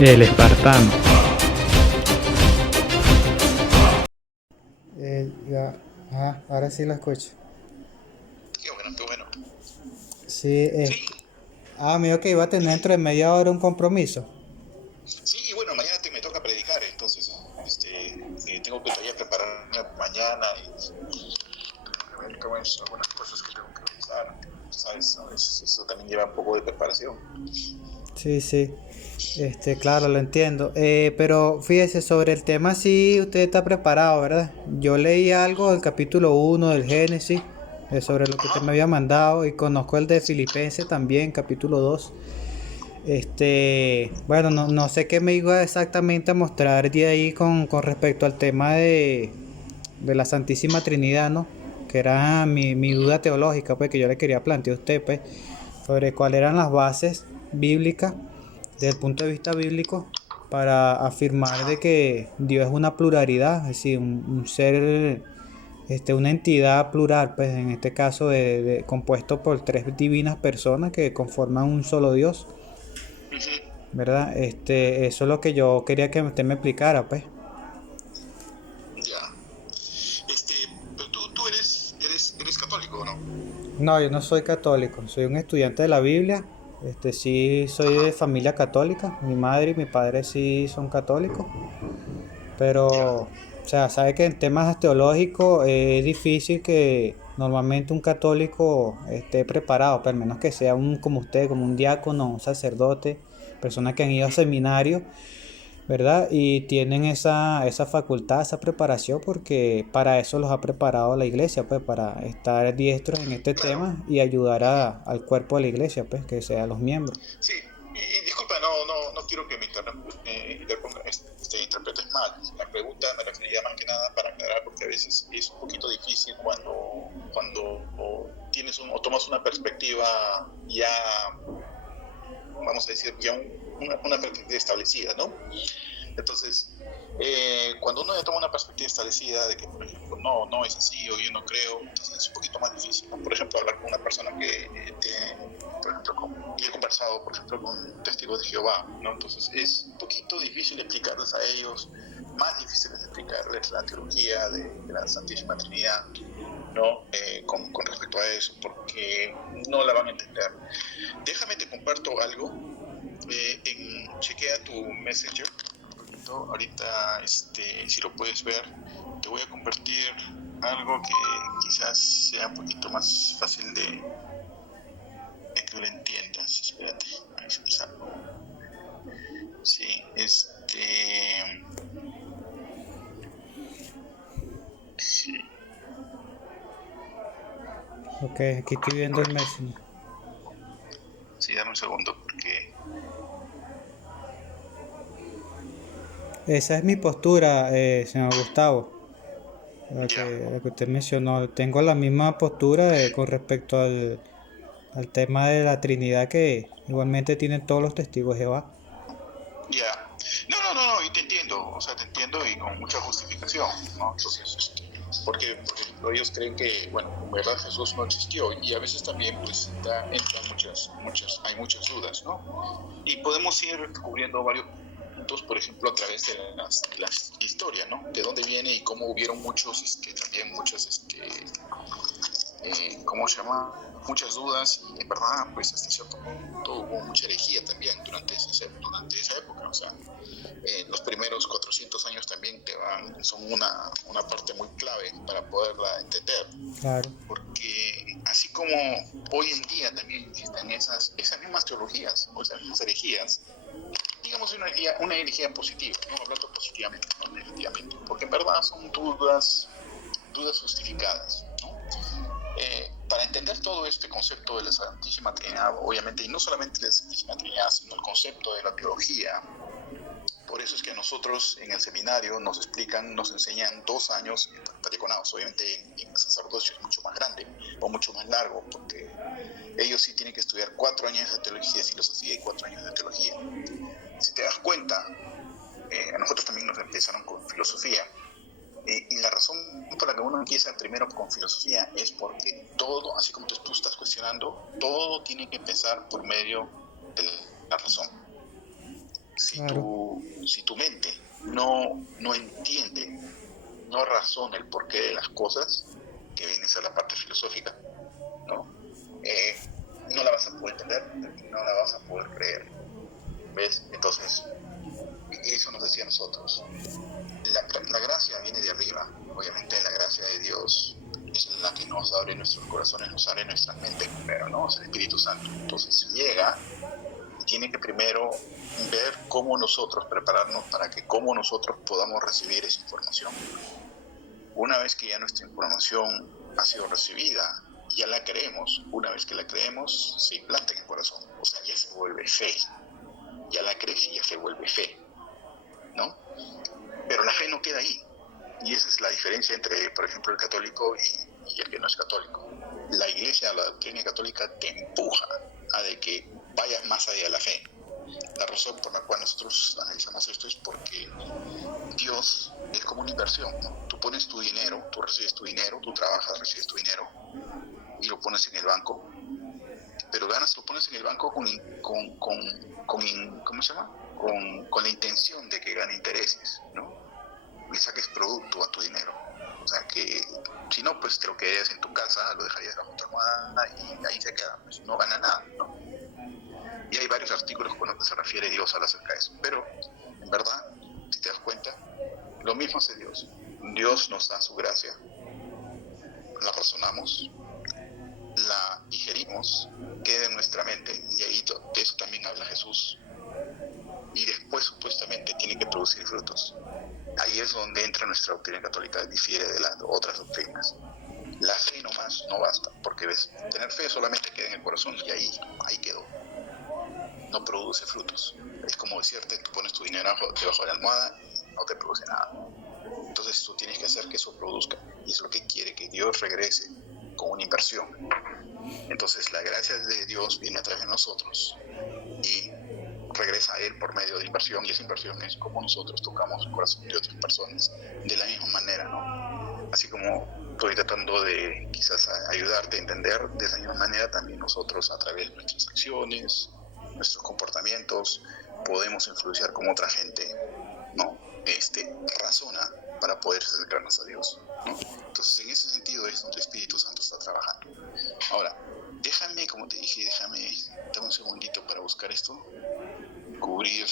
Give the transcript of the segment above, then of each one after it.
El espartano. Ya, ajá, ahora sí lo escucho. Qué bueno, qué bueno. Sí, Sí, me dijo que iba a tener dentro de media hora un compromiso. sí, y bueno, mañana me toca predicar, entonces tengo que todavía prepararme mañana y ver algunas cosas que tengo que revisar. ¿Sabes? A veces eso también lleva un poco de preparación. Sí, sí, claro, lo entiendo. Pero fíjese, sobre el tema sí, usted está preparado, ¿verdad? Yo leí algo del capítulo 1 del Génesis, sobre lo que usted me Ajá, había mandado, y conozco el de Filipenses también, capítulo 2. Bueno, no sé qué me iba exactamente a mostrar de ahí con respecto al tema de la Santísima Trinidad, ¿no? Que era mi duda teológica, pues, que yo le quería plantear a usted, pues, sobre cuáles eran las bases bíblicas, desde el punto de vista bíblico, para afirmar de ajá. que Dios es una pluralidad, es decir, un ser, una entidad plural, pues, en este caso, compuesto por tres divinas personas que conforman un solo Dios. Ujú. ¿Verdad? Eso es lo que yo quería que usted me explicara, pues. Ya. Este, pero tú eres católico, ¿o no? No, yo no soy católico, soy un estudiante de la Biblia. Sí, soy de Ajá, familia católica. Mi madre y mi padre sí son católicos. ya. Pero, o sea, sabe que en temas teológicos es difícil que normalmente un católico esté preparado, pero al menos que sea un como usted, como un diácono, un sacerdote, personas que han ido a seminarios, ¿verdad? Y tienen esa facultad, esa preparación, porque para eso los ha preparado la iglesia, pues, para estar diestros en este Claro. tema y ayudar al cuerpo de la iglesia, pues, que sean los miembros. Sí, y disculpa, no quiero que interpretes mal. La pregunta me refería más que nada para aclarar, porque a veces es un poquito difícil cuando o tomas una perspectiva ya, vamos a decir, ya una perspectiva establecida, ¿no? Entonces, cuando uno ya toma una perspectiva establecida de que, por ejemplo, no es así o yo no creo, entonces es un poquito más difícil, ¿no? Por ejemplo, hablar con una persona que por ejemplo, y he conversado, por ejemplo, con testigos de Jehová, ¿no? Entonces es un poquito difícil explicarles a ellos, más difícil es explicarles la teología de la Santísima Trinidad, ¿no? Con respecto a eso, porque no la van a entender. Déjame te comparto algo. Chequea tu Messenger ahorita, si lo puedes ver, te voy a compartir algo que quizás sea un poquito más fácil de que lo entiendas. Espérate, a ver si me salgo. Sí, sí, Ok, aquí estoy viendo el correcto. Messenger. Sí, dame un segundo porque... Esa es mi postura, señor Gustavo, Ya, la que usted mencionó. Tengo la misma postura con respecto al tema de la Trinidad que igualmente tienen todos los testigos de Jehová. ya. No, y te entiendo, o sea, te entiendo y con mucha justificación, ¿no? Entonces, porque, por ejemplo, ellos creen que, bueno, en verdad Jesús no existió y a veces también, pues, entran hay muchas dudas, ¿no? Y podemos ir descubriendo varios puntos, por ejemplo, a través de la historia, ¿no? De dónde viene y cómo hubieron también muchos, ¿cómo se llama? Muchas dudas y en verdad, pues hasta cierto punto hubo mucha herejía también durante esa época, o sea, los primeros 400 años también son una parte muy clave para poderla entender, Claro, porque así como hoy en día también existen esas mismas teologías o esas mismas herejías, digamos una herejía positiva, ¿no? Hablando positivamente, no negativamente, porque en verdad son dudas justificadas, ¿no? Para entender todo este concepto de la Santísima Trinidad, obviamente, y no solamente la Santísima Trinidad, sino el concepto de la teología, por eso es que a nosotros en el seminario nos enseñan 2 años en diaconados. Obviamente en sacerdocio es mucho más grande o mucho más largo, porque ellos sí tienen que estudiar 4 años de teología, filosofía y 4 años de teología. Si te das cuenta, a nosotros también nos empezaron con filosofía. Y la razón por la que uno empieza primero con filosofía es porque todo, así como tú estás cuestionando, todo tiene que empezar por medio de la razón. Claro, Si tu mente no entiende, no razona el porqué de las cosas, que viene a ser la parte filosófica, ¿no? No la vas a poder entender, no la vas a poder creer, ¿ves? Entonces, eso nos decía a nosotros. La gracia viene de arriba, obviamente la gracia de Dios es la que nos abre nuestros corazones, nos abre nuestras mentes primero, ¿no? Es el Espíritu Santo. Entonces llega y tiene que primero ver cómo nosotros prepararnos para que cómo nosotros podamos recibir esa información. Una vez que ya nuestra información ha sido recibida, ya la creemos. Una vez que la creemos, se implanta en el corazón. O sea, ya se vuelve fe. Ya la crees y ya se vuelve fe, ¿no? Pero la fe no queda ahí. Y esa es la diferencia entre, por ejemplo, el católico y el que no es católico. La iglesia, la doctrina católica te empuja a de que vayas más allá de la fe. La razón por la cual nosotros analizamos esto es porque Dios es como una inversión, ¿no? Tú pones tu dinero, tú recibes tu dinero, tú trabajas, recibes tu dinero y lo pones en el banco, pero ganas, lo pones en el banco ¿cómo se llama? Con la intención de que gane intereses, ¿no? Le saques producto a tu dinero. O sea que si no, pues te lo quedarías en tu casa, lo dejarías bajo tu almohada y ahí se queda, pues no gana nada, ¿no? Y hay varios artículos con los que se refiere Dios al acerca de eso. Pero, en verdad, si te das cuenta, lo mismo hace Dios. Dios nos da su gracia, la razonamos, la digerimos, queda en nuestra mente, y ahí de eso también habla Jesús. Y después, supuestamente, tiene que producir frutos. Ahí es donde entra nuestra doctrina católica, difiere de las otras doctrinas. La fe nomás no basta, porque ves, tener fe solamente queda en el corazón y ahí quedó. No produce frutos. Es como decirte, tú pones tu dinero debajo de la almohada y no te produce nada. Entonces tú tienes que hacer que eso produzca, y es lo que quiere, que Dios regrese con una inversión. Entonces la gracia de Dios viene a través de nosotros y regresa a Él por medio de inversión, y esa inversión es como nosotros tocamos el corazón de otras personas de la misma manera, ¿no? Así como estoy tratando de quizás ayudarte a entender, de esa misma manera también nosotros a través de nuestras acciones, nuestros comportamientos, podemos influenciar como otra gente, ¿no? Razona para poder acercarnos a Dios, ¿no? Entonces en ese sentido es donde el Espíritu Santo está trabajando. Ahora, déjame, como te dije, dame un segundito para buscar esto, cubrir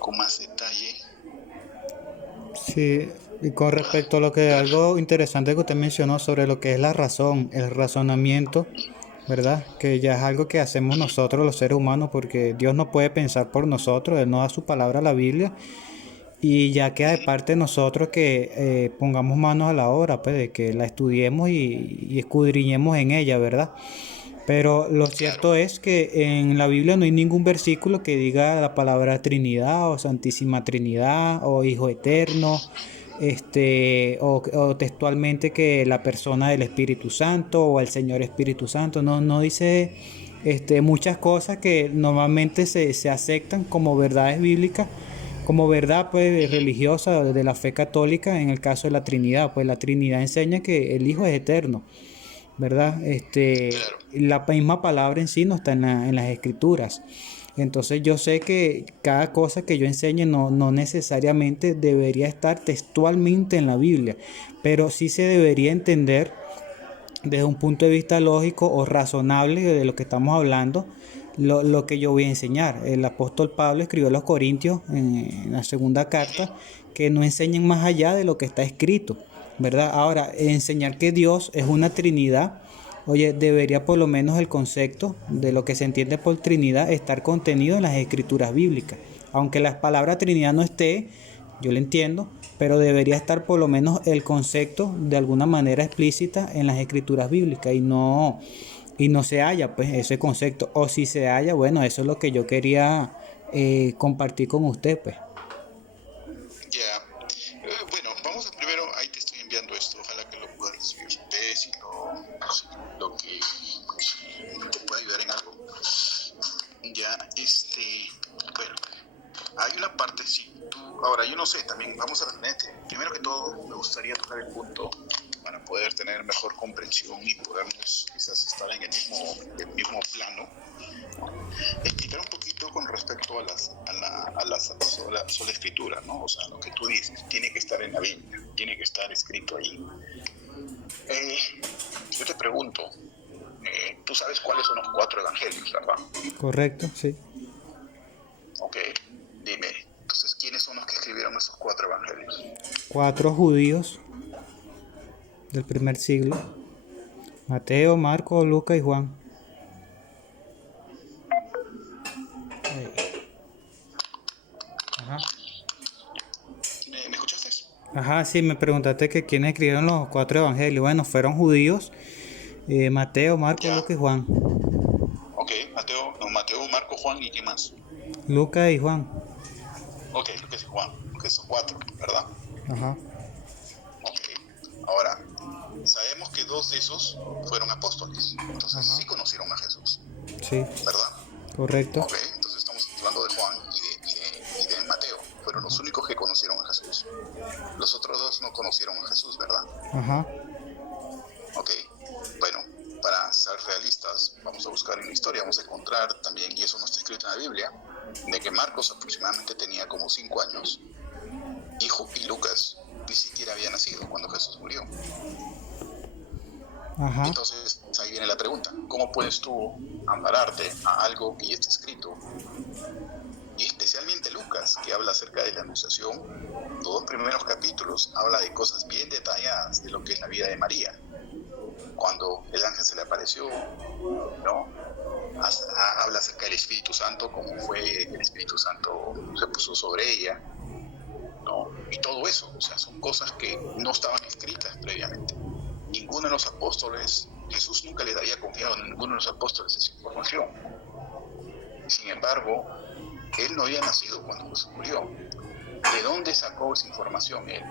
con más detalle. sí, y con respecto a lo que algo interesante que usted mencionó sobre lo que es la razón, el razonamiento, ¿verdad? Que ya es algo que hacemos nosotros los seres humanos porque Dios no puede pensar por nosotros, Él nos da su palabra a la Biblia y ya queda de parte de nosotros que pongamos manos a la obra, pues de que la estudiemos y escudriñemos en ella, ¿verdad? Pero lo cierto Claro. es que en la Biblia no hay ningún versículo que diga la palabra Trinidad o Santísima Trinidad o Hijo Eterno, o textualmente que la persona del Espíritu Santo o el Señor Espíritu Santo. No dice muchas cosas que normalmente se aceptan como verdades bíblicas, como verdad pues religiosa de la fe católica en el caso de la Trinidad. Pues la Trinidad enseña que el Hijo es eterno, ¿verdad? Claro. La misma palabra en sí no está en las escrituras. Entonces yo sé que cada cosa que yo enseñe no necesariamente debería estar textualmente en la Biblia, pero sí se debería entender desde un punto de vista lógico o razonable de lo que estamos hablando, lo que yo voy a enseñar. El apóstol Pablo escribió a los Corintios en la segunda carta que no enseñen más allá de lo que está escrito, ¿verdad? Ahora, enseñar que Dios es una Trinidad, oye, debería por lo menos el concepto de lo que se entiende por Trinidad estar contenido en las escrituras bíblicas. Aunque la palabra Trinidad no esté, yo lo entiendo, pero debería estar por lo menos el concepto de alguna manera explícita en las escrituras bíblicas y no se halla pues ese concepto, o si se halla, bueno, eso es lo que yo quería compartir con usted pues. Ya. Bueno, vamos a primero, ahí te estoy enviando esto, ojalá que lo puedas recibir. Ve si lo que pues, te pueda ayudar en algo. Ya, bueno, hay una parte, sí. Ahora, yo no sé, también vamos a retener. Primero que todo, me gustaría tocar el punto para poder tener tener mejor comprensión y podernos quizás estar en el mismo plano, ¿no? Explicar un poquito con respecto a la sola escritura, ¿no? O sea, lo que tú dices, tiene que estar en la Biblia, tiene que estar escrito ahí. Yo te pregunto, tú sabes cuáles son los 4 evangelios, ¿verdad? Correcto, sí. Ok, dime, entonces, ¿quiénes son los que escribieron esos 4 evangelios? 4 judíos del primer siglo: Mateo, Marcos, Lucas y Juan. Ajá. ¿Me escuchaste? Ajá, sí, me preguntaste que quiénes escribieron los 4 evangelios. Bueno, fueron judíos: Mateo, Marcos, Ya, Lucas y Juan. ok, Mateo, Marco, Juan y ¿qué más? Lucas y Juan. Ok, Lucas y Juan, que son 4, ¿verdad? Ajá. Ok, ahora, sabemos que 2 de esos fueron apóstoles, entonces Ajá. sí conocieron a Jesús, Sí, ¿verdad? correcto. Ok, entonces estamos hablando de Juan y de Mateo, fueron los únicos que conocieron a Jesús. Los otros 2 no conocieron a Jesús, ¿verdad? Ajá. Ok, bueno, para ser realistas, vamos a buscar en la historia, vamos a encontrar también, y eso no está escrito en la Biblia, de que Marcos aproximadamente tenía como 5 años, y Lucas ni siquiera había nacido cuando Jesús murió. Ajá. Entonces, ahí viene la pregunta, ¿cómo puedes tú ampararte a algo que ya está escrito? Y especialmente Lucas, que habla acerca de la anunciación, los 2 primeros capítulos habla de cosas bien detalladas de lo que es la vida de María. Cuando el ángel se le apareció, ¿no? Habla acerca del Espíritu Santo, cómo fue el Espíritu Santo se puso sobre ella, ¿no? Y todo eso, o sea, son cosas que no estaban escritas previamente. Ninguno de los apóstoles, Jesús nunca les había confiado a ninguno de los apóstoles esa información. Sin embargo, él no había nacido cuando Jesús murió. ¿De dónde sacó esa información él?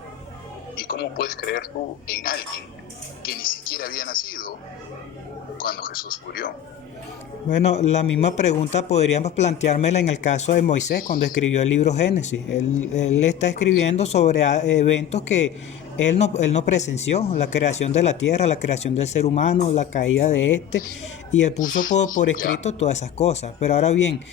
¿Y cómo puedes creer tú en alguien que ni siquiera había nacido cuando Jesús murió? Bueno, la misma pregunta podríamos planteármela en el caso de Moisés cuando escribió el libro Génesis. Él está escribiendo sobre eventos que él no presenció: la creación de la tierra, la creación del ser humano, la caída de este, y él puso por ¿Ya? escrito todas esas cosas. Pero ahora bien,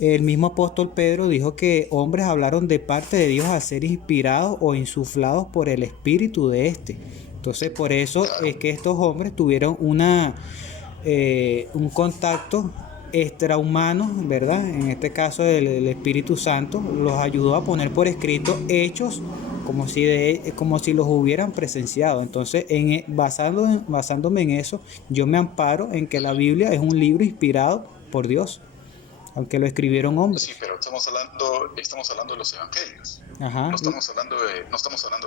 el mismo apóstol Pedro dijo que hombres hablaron de parte de Dios al ser inspirados o insuflados por el espíritu de este. Entonces, por eso Claro. es que estos hombres tuvieron un contacto extrahumano, ¿verdad? En este caso el Espíritu Santo los ayudó a poner por escrito hechos como si los hubieran presenciado. Entonces, basándome en eso, yo me amparo en que la Biblia es un libro inspirado por Dios, aunque lo escribieron Sí, hombres. pero estamos hablando de los evangelios. Ajá. No estamos hablando de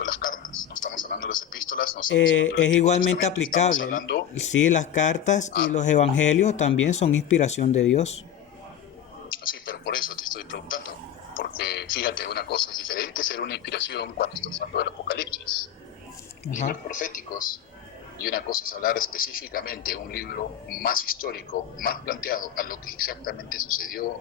las cartas, no estamos hablando de las epístolas, no estamos hablando del Es Antiguo igualmente Testamento. Estamos aplicable. hablando, Sí, las cartas y ah, los evangelios también son inspiración de Dios. sí, pero por eso te estoy preguntando. Porque fíjate, una cosa es diferente ser una inspiración cuando estás hablando del Apocalipsis, Ajá. libros proféticos, y una cosa es hablar específicamente de un libro más histórico, más planteado a lo que exactamente sucedió,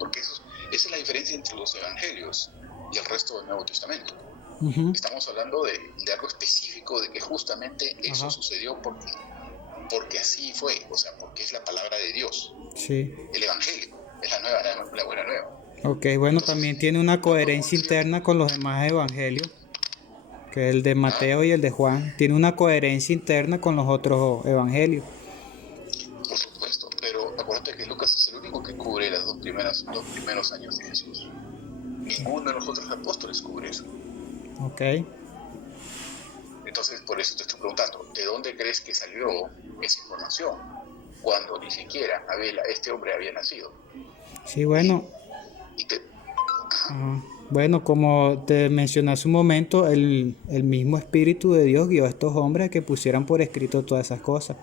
porque esa es la diferencia entre los evangelios y el resto del Nuevo Testamento. Uh-huh. Estamos hablando de algo específico, de que justamente eso sucedió porque así fue, o sea, porque es la palabra de Dios, Sí. el evangelio, es la buena nueva. Ok, bueno, Entonces, también tiene una no podemos coherencia decir, interna con los demás evangelios, que el de ¿ah? Mateo y el de Juan. Tiene una coherencia interna con los otros evangelios. Por supuesto, pero acuérdate que Lucas es el único que cubre los primeros años de Jesús. Ninguno de los otros apóstoles cubre eso. Ok. Entonces, por eso te estoy preguntando, ¿de dónde crees que salió esa información? Cuando ni siquiera este hombre había nacido. Sí, bueno. Y te, Bueno, como te mencioné hace un momento, el mismo Espíritu de Dios guió a estos hombres a que pusieran por escrito todas esas cosas.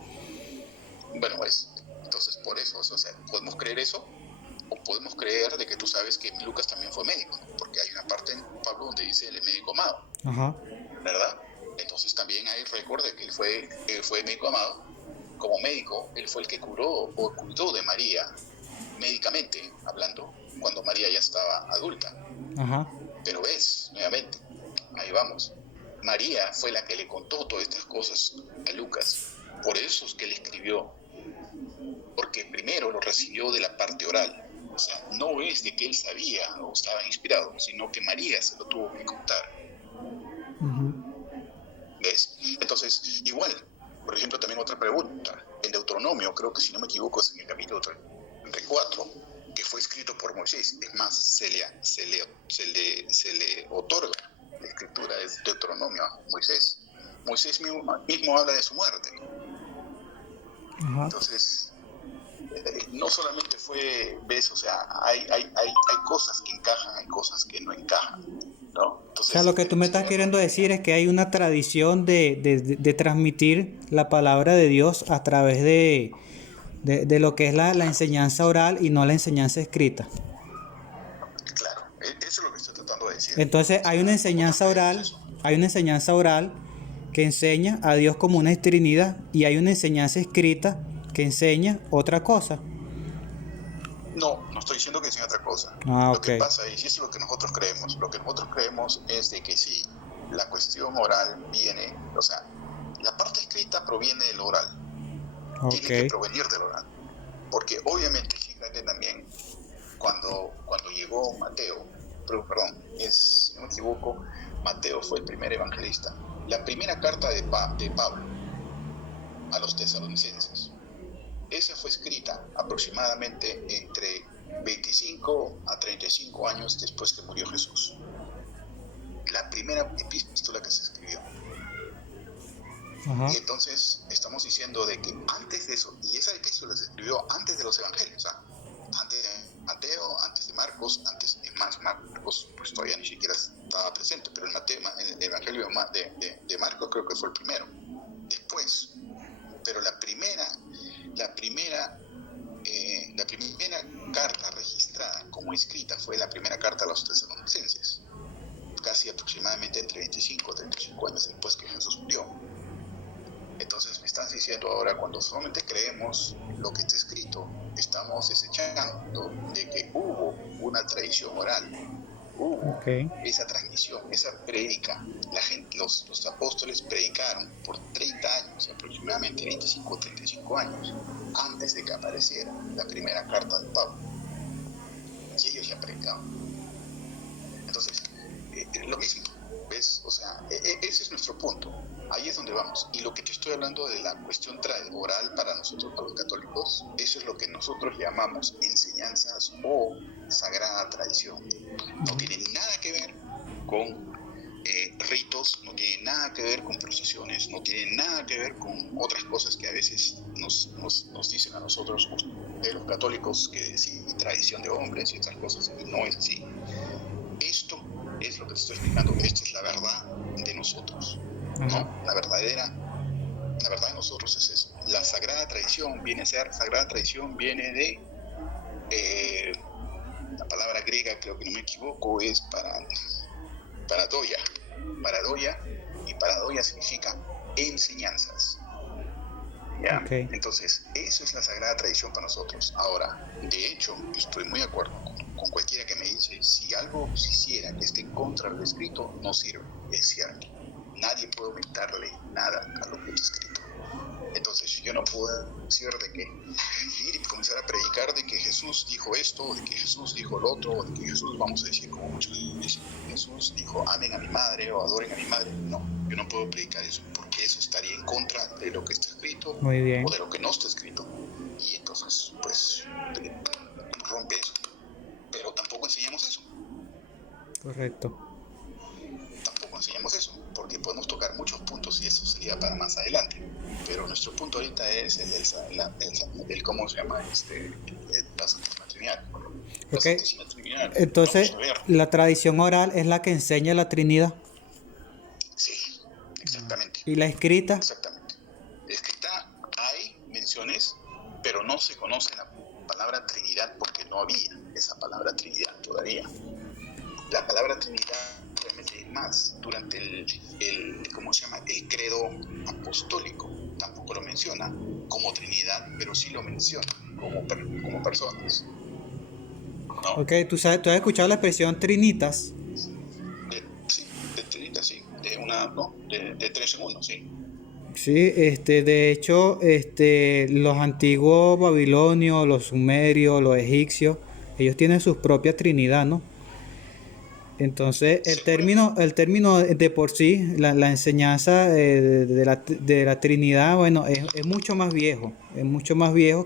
bueno, entonces por eso, o sea, podemos creer eso, o podemos creer de que tú sabes que Lucas también fue médico, ¿no? Porque hay una parte en Pablo donde dice el médico amado, Ajá. ¿verdad? Entonces también hay récord de que él fue médico amado. Como médico, él fue el que curó o cuidó de María, médicamente hablando, cuando María ya estaba adulta. Ajá. Pero ves, nuevamente, ahí vamos. María fue la que le contó todas estas cosas a Lucas. Por eso es que él escribió, porque primero lo recibió de la parte oral. O sea, no es de que él sabía o estaba inspirado, sino que María se lo tuvo que contar. ¿Ves? Entonces, igual, por ejemplo, también otra pregunta. En Deuteronomio, creo que si no me equivoco, es en el capítulo 34, que fue escrito por Moisés. Es más, se le otorga la escritura de Deuteronomio a Moisés. Moisés mismo habla de su muerte. Entonces, no solamente fue, ves, o sea, hay cosas que encajan, hay cosas que no encajan, ¿no? Entonces, o sea, lo que tú me estás queriendo decir es que hay una tradición de transmitir la palabra de Dios a través de lo que es la enseñanza oral y no la enseñanza escrita. Claro, eso es lo que estoy tratando de decir. Entonces hay una enseñanza oral que enseña a Dios como una trinidad y hay una enseñanza escrita que enseña otra cosa. No estoy diciendo que sea otra cosa. Lo que pasa es, y es lo que nosotros creemos. Lo que nosotros creemos es de que sí, la cuestión oral viene, o sea, la parte escrita proviene del oral. Tiene que provenir del oral. Porque obviamente, fíjate también, cuando llegó Mateo, si no me equivoco, Mateo fue el primer evangelista. La primera carta de Pablo a los tesalonicenses, esa fue escrita aproximadamente entre 25 a 35 años después que murió Jesús. La primera epístola que se escribió. Y entonces estamos diciendo de que antes de eso, y esa epístola se escribió antes de los evangelios, antes de Mateo, antes de Marcos, Marcos pues todavía ni siquiera estaba presente, pero el evangelio de Marcos creo que fue el primero. Después, pero la primera carta registrada como escrita fue la primera carta a los tesalonicenses, casi aproximadamente entre 25 y 35 años después que Jesús murió. Entonces me estás diciendo ahora, cuando solamente creemos lo que está escrito, estamos desechando de que hubo una tradición oral, hubo esa transmisión, esa prédica. La gente, los apóstoles predicaron por 30 años, aproximadamente 25 o 35 años, antes de que apareciera la primera carta de Pablo. Y ellos ya predicaban. Entonces, lo mismo, ¿ves? O sea, ese es nuestro punto. Ahí es donde vamos. Y lo que te estoy hablando de la cuestión oral para nosotros, para los católicos, eso es lo que nosotros llamamos enseñanzas o sagrada tradición. No tiene nada que ver con ritos, no tiene nada que ver con procesiones, no tiene nada que ver con otras cosas que a veces nos dicen a nosotros, de los católicos, que sí, tradición de hombres y otras cosas, y no es así. Esto es lo que te estoy explicando, esta es la verdad de nosotros, ¿no? La verdad de nosotros es eso. La sagrada tradición viene de la palabra griega, creo que no me equivoco, es paradoia, y paradoia significa enseñanzas. ¿Ya? Entonces, eso es la sagrada tradición para nosotros. Ahora, de hecho, estoy muy de acuerdo con cualquiera que me dice, si algo se hiciera que esté contra lo escrito, no sirve. Es cierto. Nadie puede aumentarle nada a lo que está escrito. Entonces, yo no puedo decir de que ir y comenzar a predicar de que Jesús dijo esto, o de que Jesús dijo lo otro, o de que Jesús, vamos a decir, como muchos dicen, Jesús dijo, amen a mi madre o adoren a mi madre. No, yo no puedo predicar eso, porque eso estaría en contra de lo que está escrito o de lo que no está escrito. Y entonces, pues, rompe eso. Pero tampoco enseñamos eso. Correcto. Tampoco enseñamos eso, porque podemos tocar muchos puntos y eso sería para más adelante. Pero nuestro punto ahorita es el ¿cómo se llama? La Santísima Trinidad. La Santísima Trinidad. Entonces, ¿la tradición oral es la que enseña la Trinidad? Sí, exactamente. ¿Y la escrita? Exactamente. La escrita hay menciones, pero no se conoce la palabra Trinidad porque no había esa palabra Trinidad todavía. La palabra Trinidad realmente es más durante ¿cómo se llama? El credo apostólico. Tampoco lo menciona como Trinidad, pero sí lo menciona como personas, ¿no? Ok, ¿tú has escuchado la expresión trinitas? Sí, de Trinitas, sí, de una doctrina, ¿no? De tres en uno, sí. Sí, de hecho, los antiguos babilonios, los sumerios, los egipcios, ellos tienen su propia trinidad, ¿no? Entonces, el término de por sí, la enseñanza de la Trinidad, bueno, es mucho más viejo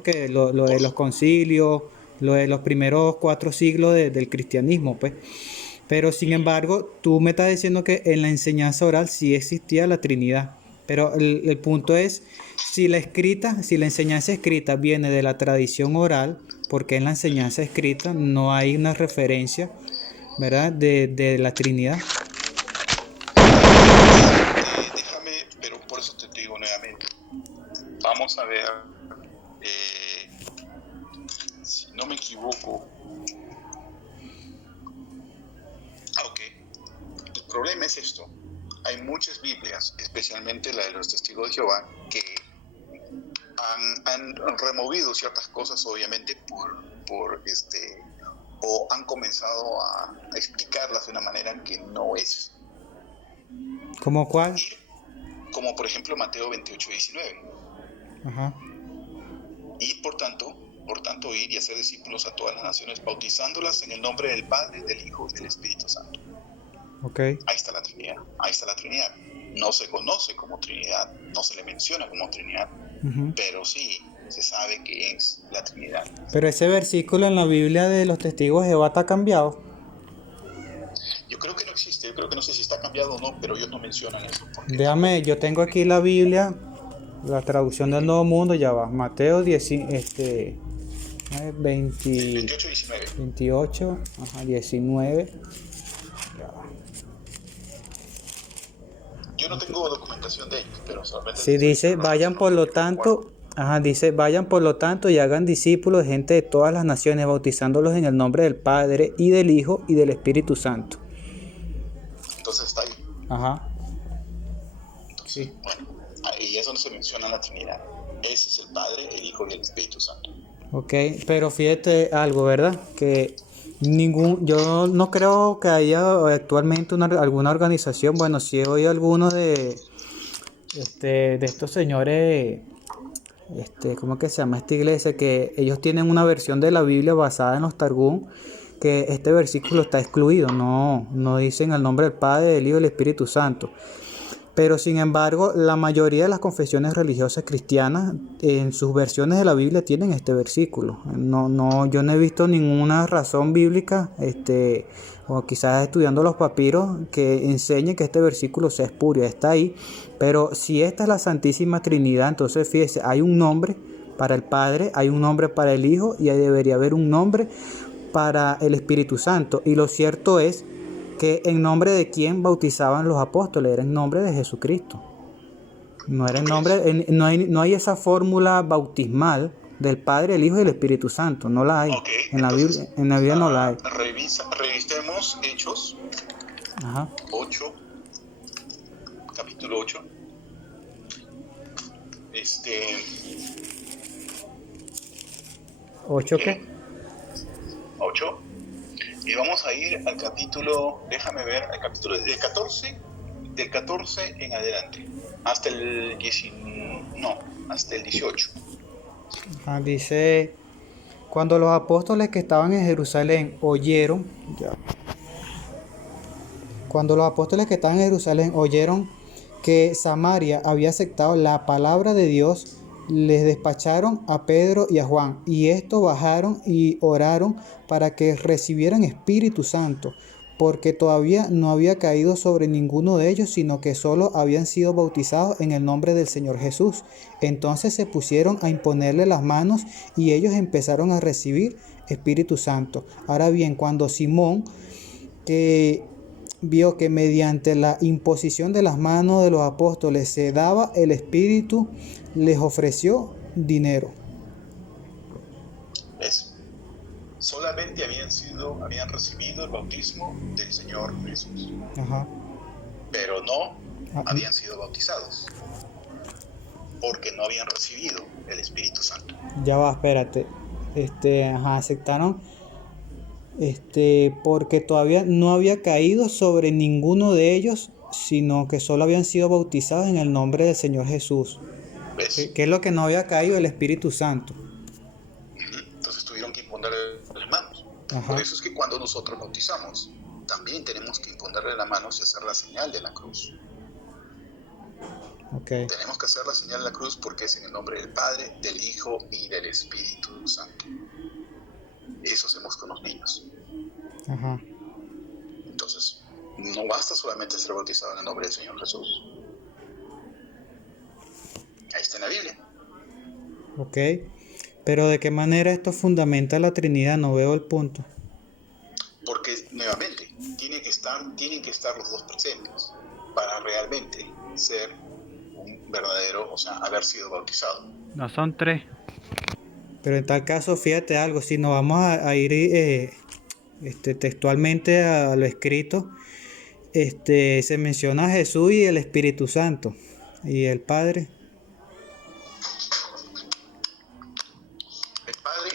que lo de los concilios, lo de los primeros 4 siglos del cristianismo, pues. Pero sin embargo, tú me estás diciendo que en la enseñanza oral sí existía la Trinidad. Pero el punto es, si la enseñanza escrita viene de la tradición oral, porque en la enseñanza escrita no hay una referencia, ¿verdad? De la Trinidad. Déjame, pero por eso te digo nuevamente, vamos a ver, si no me equivoco. Ok, el problema es esto. Hay muchas Biblias, especialmente la de los Testigos de Jehová, que han removido ciertas cosas, obviamente, o han comenzado a explicarlas de una manera que no es. ¿Cómo cuál? Como por ejemplo Mateo 28:19. Ajá. Y por tanto, ir y hacer discípulos a todas las naciones, bautizándolas en el nombre del Padre, del Hijo y del Espíritu Santo. Okay. Ahí está la Trinidad. No se conoce como Trinidad, no se le menciona como Trinidad, pero sí se sabe que es la Trinidad. Pero ese versículo en la Biblia de los Testigos de Jehová está cambiado. Yo creo que no existe, yo creo que no sé si está cambiado o no, pero ellos no mencionan eso. Déjame, yo tengo aquí la Biblia, la traducción del Nuevo Mundo, ya va. Mateo 28, 19. Yo no tengo documentación de ellos, pero solamente... Sí, dice, vayan por lo tanto y hagan discípulos de gente de todas las naciones, bautizándolos en el nombre del Padre y del Hijo y del Espíritu Santo. Entonces está ahí. Ajá. Entonces, sí. Bueno, ahí es donde se menciona la Trinidad. Ese es el Padre, el Hijo y el Espíritu Santo. Ok, pero fíjate algo, ¿verdad? Que yo no creo que haya actualmente alguna organización, bueno, sí he oído algunos de estos señores, ¿cómo es que se llama esta iglesia? Que ellos tienen una versión de la Biblia basada en los Targum, que este versículo está excluido, no dicen el nombre del Padre, del Hijo y del Espíritu Santo. Pero sin embargo, la mayoría de las confesiones religiosas cristianas en sus versiones de la Biblia tienen este versículo. Yo no he visto ninguna razón bíblica, o quizás estudiando los papiros, que enseñe que este versículo sea espurio. Está ahí, pero si esta es la Santísima Trinidad, entonces fíjese, hay un nombre para el Padre, hay un nombre para el Hijo y ahí debería haber un nombre para el Espíritu Santo. Y lo cierto es que en nombre de quién bautizaban los apóstoles, era en nombre de Jesucristo. No era en nombre, no hay esa fórmula bautismal del Padre, el Hijo y el Espíritu Santo, no la hay. En la Biblia no la hay. Revisemos Hechos. Ajá. 8, capítulo 8. ¿8 qué? 8. Y vamos a ir al capítulo, déjame ver, al capítulo del 14 en adelante, hasta el 18. Dice, cuando los apóstoles que estaban en Jerusalén oyeron que Samaria había aceptado la palabra de Dios, les despacharon a Pedro y a Juan, y estos bajaron y oraron para que recibieran Espíritu Santo, porque todavía no había caído sobre ninguno de ellos, sino que solo habían sido bautizados en el nombre del Señor Jesús. Entonces se pusieron a imponerle las manos y ellos empezaron a recibir Espíritu Santo. Ahora bien, cuando Simón, que vio que mediante la imposición de las manos de los apóstoles se daba el Espíritu, les ofreció dinero. Eso. Solamente habían recibido el bautismo del Señor Jesús. Ajá. Pero no habían sido bautizados, porque no habían recibido el Espíritu Santo. Ya va, espérate. Aceptaron porque todavía no había caído sobre ninguno de ellos, sino que solo habían sido bautizados en el nombre del Señor Jesús. ¿Ves? Que es lo que no había caído el Espíritu Santo. Entonces tuvieron que imponerle las manos. Ajá. Por eso es que cuando nosotros bautizamos, también tenemos que imponerle las manos y hacer la señal de la cruz. Okay. Tenemos que hacer la señal de la cruz porque es en el nombre del Padre, del Hijo y del Espíritu Santo. Eso hacemos con los niños. Ajá. Entonces, no basta solamente ser bautizado en el nombre del Señor Jesús. Ahí está en la Biblia. Ok. Pero ¿de qué manera esto fundamenta la Trinidad? No veo el punto. Porque, nuevamente, tienen que estar los dos presentes para realmente ser un verdadero, o sea, haber sido bautizado. No son tres. Pero en tal caso, fíjate algo, si nos vamos a ir textualmente a lo escrito, se menciona a Jesús y el Espíritu Santo y el Padre. El Padre,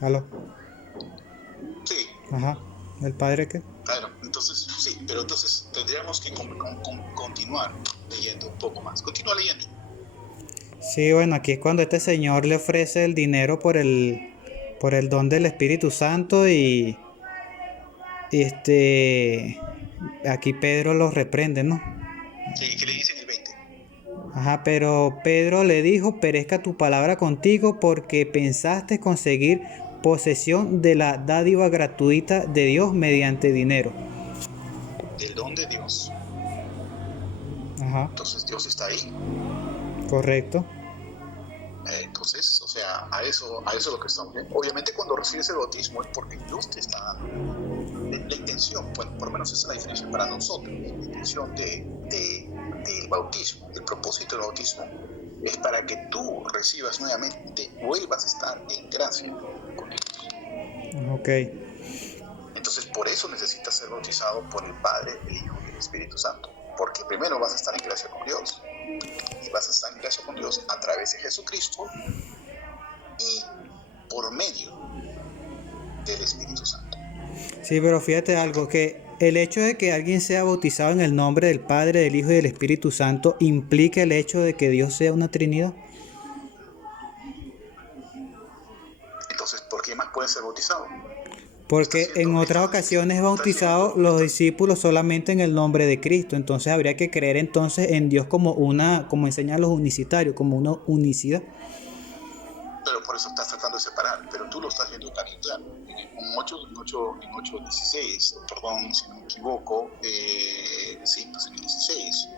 ¿Aló? sí, Ajá. ¿El Padre qué? claro, entonces, sí, pero entonces tendríamos que continuar leyendo un poco más. Continúa leyendo. Sí, bueno, aquí es cuando este señor le ofrece el dinero por el don del Espíritu Santo y aquí Pedro los reprende, ¿no? Sí, ¿qué le dicen el 20? Ajá, pero Pedro le dijo: perezca tu palabra contigo, porque pensaste conseguir posesión de la dádiva gratuita de Dios mediante dinero. Del don de Dios. Ajá, Entonces Dios está ahí. correcto. Entonces, o sea, a eso es lo que estamos viendo. Obviamente cuando recibes el bautismo es porque Dios te está dando la intención, bueno, por lo menos esa es la diferencia para nosotros. La intención del bautismo, el propósito del bautismo es para que tú recibas nuevamente, vuelvas a estar en gracia con Dios. Ok. Entonces por eso necesitas ser bautizado por el Padre, el Hijo y el Espíritu Santo, porque primero vas a estar en gracia con Dios y vas a estar en gracia con Dios a través de Jesucristo y por medio del Espíritu Santo. Sí, pero fíjate algo, que el hecho de que alguien sea bautizado en el nombre del Padre, del Hijo y del Espíritu Santo implica el hecho de que Dios sea una Trinidad. Entonces, ¿por qué más puede ser bautizado? Porque en otras ocasiones bautizados los discípulos solamente en el nombre de Cristo. Entonces habría que creer entonces en Dios como enseñan los unicitarios, como una unicidad. Pero por eso estás tratando de separar, pero tú lo estás viendo tan claro. En 8:16, perdón si no me equivoco, sí, pues en el 16,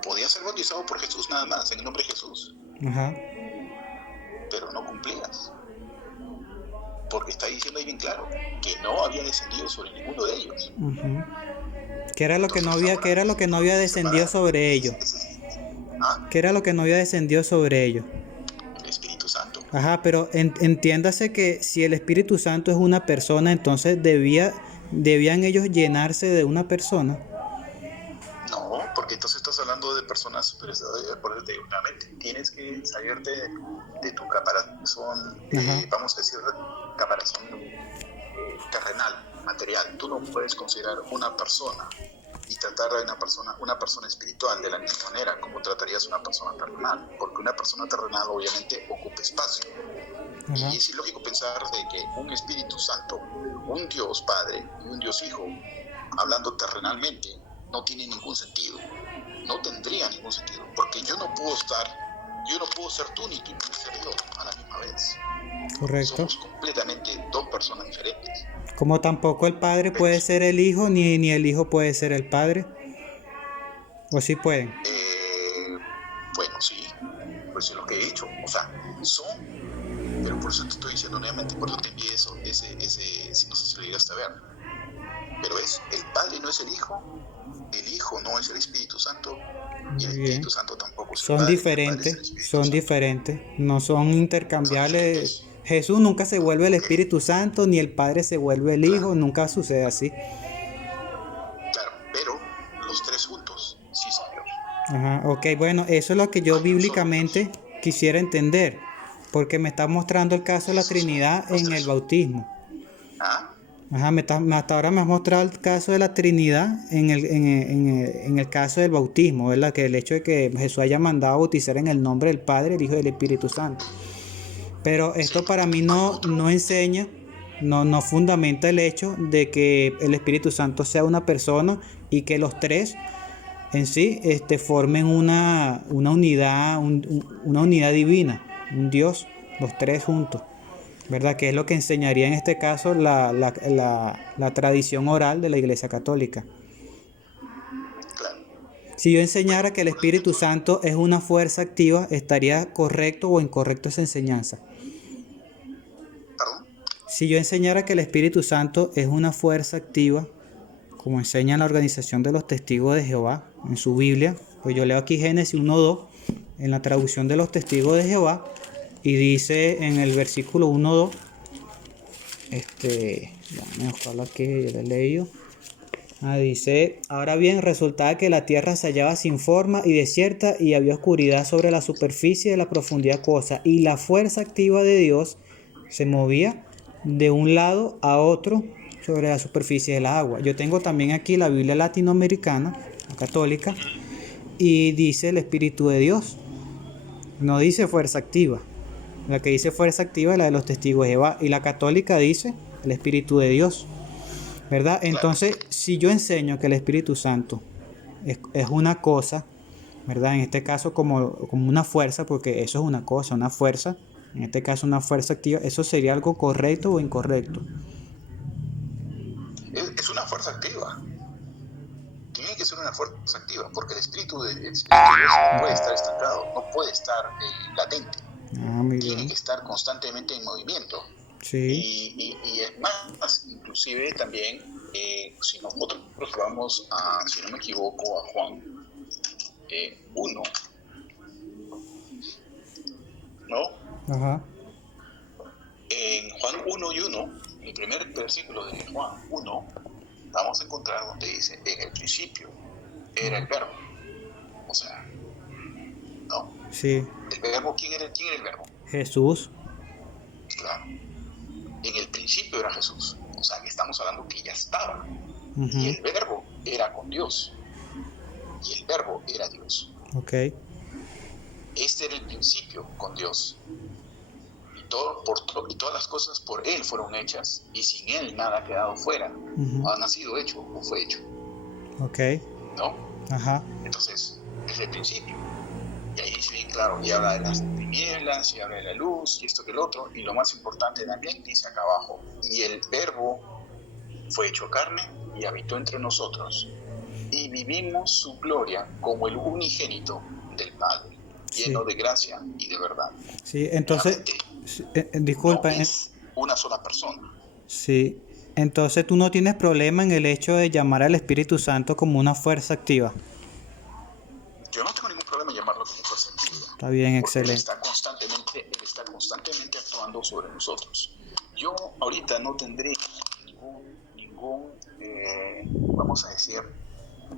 podías ser bautizado por Jesús nada más, en el nombre de Jesús. Ajá. Pero no cumplías. Porque está diciendo ahí bien claro que no había descendido sobre ninguno de ellos. Uh-huh. ¿Qué era lo que no había descendido sobre ellos? ¿Qué era lo que no había descendido sobre ellos? El Espíritu Santo. Ajá, pero entiéndase que si el Espíritu Santo es una persona, entonces debían ellos llenarse de una persona. No, porque entonces estás hablando de personas, por eso te digo, nuevamente, tienes que salirte de tu caparazón, vamos a decir, caparazón terrenal, material. Tú no puedes considerar una persona y tratar a una persona espiritual de la misma manera como tratarías a una persona terrenal, porque una persona terrenal obviamente ocupa espacio. Ajá. Y es ilógico pensar de que un Espíritu Santo, un Dios Padre y un Dios Hijo, hablando terrenalmente, no tiene ningún sentido, no tendría ningún sentido, porque yo no puedo ser tú ni tú puedes ser yo a la misma vez. Correcto. Somos completamente dos personas diferentes. Como tampoco el Padre puede ser el Hijo, ni el Hijo puede ser el Padre. ¿O sí pueden? Bueno, sí, pues es lo que he dicho, o sea, son, pero por eso te estoy diciendo nuevamente, por eso te envié eso, ese, no sé si lo llegaste a ver, pero el Padre no es el Hijo no es el Espíritu Santo, y el Espíritu Santo tampoco es el Padre. Son diferentes, no son intercambiables. Jesús nunca se vuelve el Espíritu Santo, ni el Padre se vuelve el Hijo, nunca sucede así. Claro, pero los tres juntos sí son Dios. Ajá, ok, bueno, eso es lo que yo bíblicamente quisiera entender, porque me está mostrando el caso de la Trinidad en el bautismo. Ajá, hasta ahora me has mostrado el caso de la Trinidad en el caso del bautismo, ¿verdad? Que el hecho de que Jesús haya mandado a bautizar en el nombre del Padre, el Hijo y del Espíritu Santo. Pero Sí. esto para mí Hay no otro. enseña, no fundamenta el hecho de que el Espíritu Santo sea una persona y que los tres en sí formen una unidad, una unidad divina, un Dios, los tres juntos, ¿verdad? Que es lo que enseñaría en este caso la tradición oral de la Iglesia Católica. Claro. Si yo Bueno, enseñara que el con respecto Espíritu a... Santo es una fuerza activa, ¿estaría correcto o incorrecto esa enseñanza? Perdón. Si yo enseñara que el Espíritu Santo es una fuerza activa, como enseña la Organización de los Testigos de Jehová en su Biblia, pues yo leo aquí Génesis 1:2 en la traducción de los Testigos de Jehová y dice en el versículo 1:2, déjame buscarlo aquí, yo lo he leído. Dice, ahora bien, resultaba que la tierra se hallaba sin forma y desierta y había oscuridad sobre la superficie de la profundidad acuosa y la fuerza activa de Dios se movía de un lado a otro sobre la superficie de la agua. Yo tengo también aquí la Biblia latinoamericana, la católica, y dice el Espíritu de Dios, no dice fuerza activa. La que dice fuerza activa es la de los testigos de Jehová y la católica dice el Espíritu de Dios. ¿Verdad? Claro. Entonces, si yo enseño que el Espíritu Santo es una cosa, ¿verdad? En este caso como una fuerza, porque eso es una cosa, una fuerza, en este caso una fuerza activa, ¿eso sería algo correcto o incorrecto? Es una fuerza activa. Tiene que ser una fuerza activa, porque el espíritu de Dios no puede estar estancado, no puede estar latente. Muy Tiene bien. que estar constantemente en movimiento. Sí. Y es más, inclusive también, si nosotros vamos a, si no me equivoco, a Juan 1, ¿no? Ajá. En Juan 1:1, el primer versículo de Juan 1, vamos a encontrar donde dice, en el principio era el verbo. O sea, ¿no? Sí. El verbo, ¿quién era el verbo? Jesús. Claro. En el principio era Jesús. O sea, que estamos hablando que ya estaba. Y Uh-huh. el verbo era con Dios. Y el verbo era Dios. Ok. Este era el principio con Dios. Y todas las cosas por Él fueron hechas. Y sin Él nada ha quedado fuera. Uh-huh. Ha nacido hecho o fue hecho. Ok. ¿No? Ajá. Entonces, desde el principio. Y ahí dice bien claro, y habla de las tinieblas, y habla de la luz, y esto que el otro. Y lo más importante también dice acá abajo, y el verbo fue hecho carne y habitó entre nosotros. Y vivimos su gloria como el unigénito del Padre, lleno Sí. de gracia y de verdad. Sí, entonces, Nuevamente, no disculpa, es una sola persona. sí. Entonces tú no tienes problema en el hecho de llamar al Espíritu Santo como una fuerza activa. Yo no tengo ningún problema en llamarlo como fuerza activa, Está bien, porque Él excelente. está constantemente actuando sobre nosotros. Yo ahorita no tendré vamos a decir,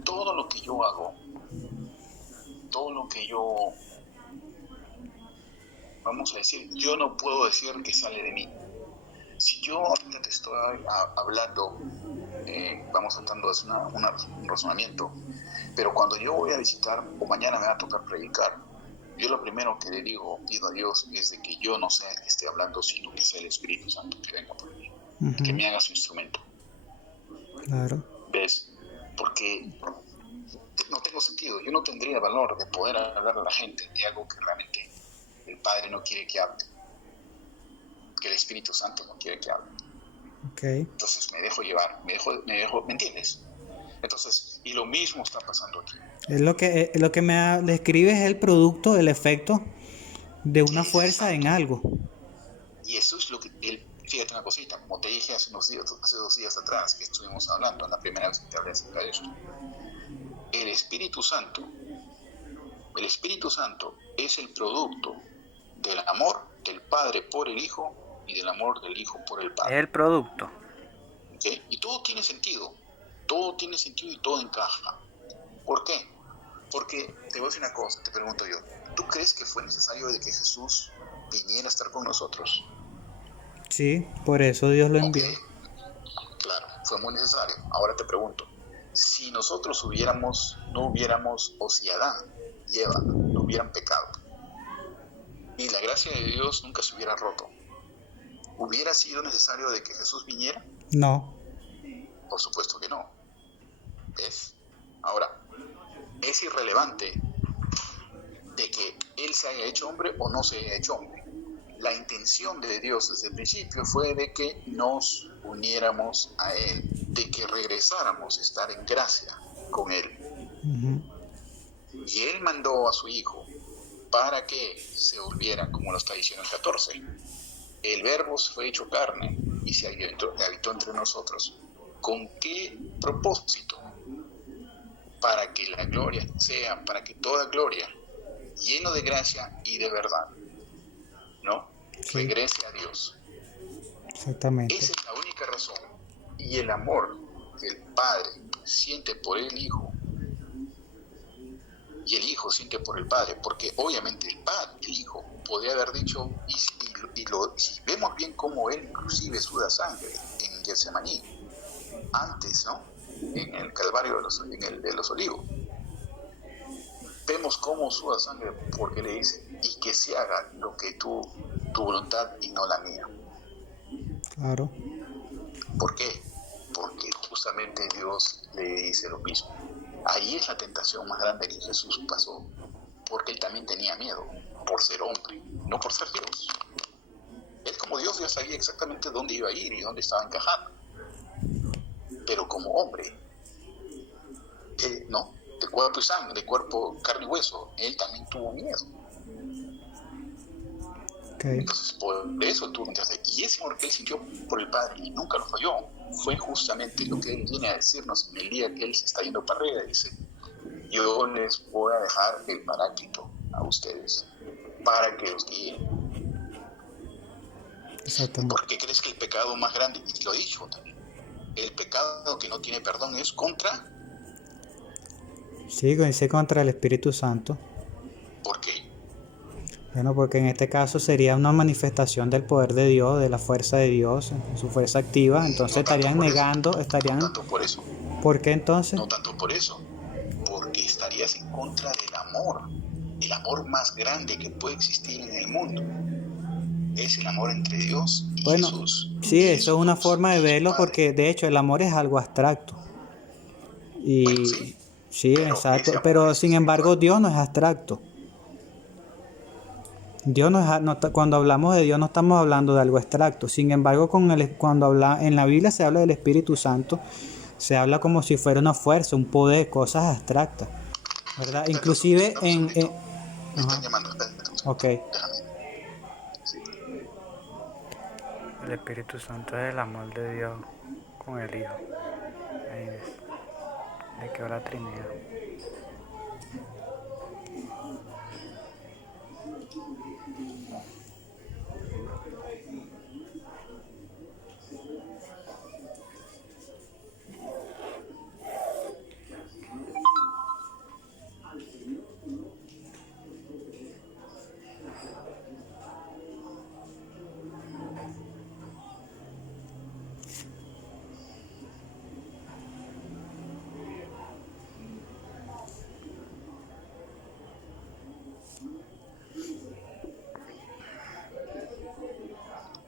todo lo que yo hago, todo lo que yo, vamos a decir, yo no puedo decir que sale de mí. Si yo ahorita te estoy hablando, vamos tratando de hacer un razonamiento, pero cuando yo voy a visitar o mañana me va a tocar predicar, yo lo primero que le pido a Dios es de que yo no sea el que esté hablando, sino que sea el Espíritu Santo que venga por mí, y que me haga su instrumento. Claro. ¿Ves? Porque no tengo sentido, yo no tendría valor de poder hablar a la gente de algo que realmente el Padre no quiere que hable, que el Espíritu Santo no quiere que hable. Okay. Entonces me dejo llevar, ¿me entiendes? Entonces, y lo mismo está pasando aquí. Es lo que me describe es el producto, el efecto de una fuerza en algo. Y eso es lo que fíjate una cosita, como te dije hace 2 días atrás que estuvimos hablando, la primera vez que te hablé acerca de esto. El Espíritu Santo es el producto del amor del Padre por el Hijo y del amor del Hijo por el Padre. Es el producto. ¿Okay? Y todo tiene sentido y todo encaja. ¿Por qué? Porque te voy a decir una cosa, te pregunto yo, ¿tú crees que fue necesario de que Jesús viniera a estar con nosotros? Sí, por eso Dios lo envió. Okay. fue muy necesario. Ahora te pregunto, si nosotros no hubiéramos, o si Adán y Eva no hubieran pecado, y la gracia de Dios nunca se hubiera roto, ¿hubiera sido necesario de que Jesús viniera? No. Por supuesto que no. ¿Ves? Ahora, es irrelevante de que Él se haya hecho hombre o no se haya hecho hombre. La intención de Dios desde el principio fue de que nos uniéramos a Él, de que regresáramos a estar en gracia con Él. Y Él mandó a su Hijo para que se volvieran, como lo está diciendo el 14. El Verbo fue hecho carne y se habitó entre nosotros. ¿Con qué propósito? Para que la gloria sea, para que toda gloria, lleno de gracia y de verdad, ¿no? Sí. Regrese a Dios. Exactamente. Esa es la única razón. Y el amor que el Padre siente por el Hijo y el Hijo siente por el Padre, porque obviamente el Hijo podría haber dicho, si vemos bien cómo Él inclusive suda sangre en Getsemaní, antes, ¿no? En el Calvario en el de los Olivos, vemos cómo suda sangre porque le dice, y que se haga lo que tu voluntad y no la mía. Claro. ¿Por qué? Porque justamente Dios le dice lo mismo. Ahí es la tentación más grande que Jesús pasó, porque Él también tenía miedo por ser hombre, no por ser Dios. Él como Dios ya sabía exactamente dónde iba a ir y dónde estaba encajando. Pero como hombre, ¿no? De cuerpo y sangre, de cuerpo, carne y hueso, Él también tuvo miedo. Okay. Entonces, por eso tuvo que hacer. Y ese amor que Él sintió por el Padre y nunca lo falló, fue justamente lo que Él viene a decirnos en el día que Él se está yendo para arriba. Dice, yo les voy a dejar el Paráclito a ustedes para que los guíen. Exactamente. ¿Por qué crees que el pecado más grande, y lo he dicho también, el pecado que no tiene perdón es contra? Sí, dice contra el Espíritu Santo. ¿Por qué? Bueno, porque en este caso sería una manifestación del poder de Dios, de la fuerza de Dios, su fuerza activa. Entonces No estarían negando, no tanto por eso. ¿Por qué entonces? No tanto por eso, porque estarías en contra del amor más grande que puede existir en el mundo. Es el amor entre Dios y Jesús. Sí, eso es una forma de verlo, porque de hecho el amor es algo abstracto. Y bueno, sí, sí, exacto. Pero sin embargo Dios no es abstracto. Dios cuando hablamos de Dios no estamos hablando de algo abstracto. Sin embargo, en la Biblia se habla del Espíritu Santo, se habla como si fuera una fuerza, un poder, cosas abstractas, ¿verdad? Inclusive me están llamando, espérate. Okay. Déjame. Sí. El Espíritu Santo es el amor de Dios con el Hijo. Ahí es. De que la Trinidad.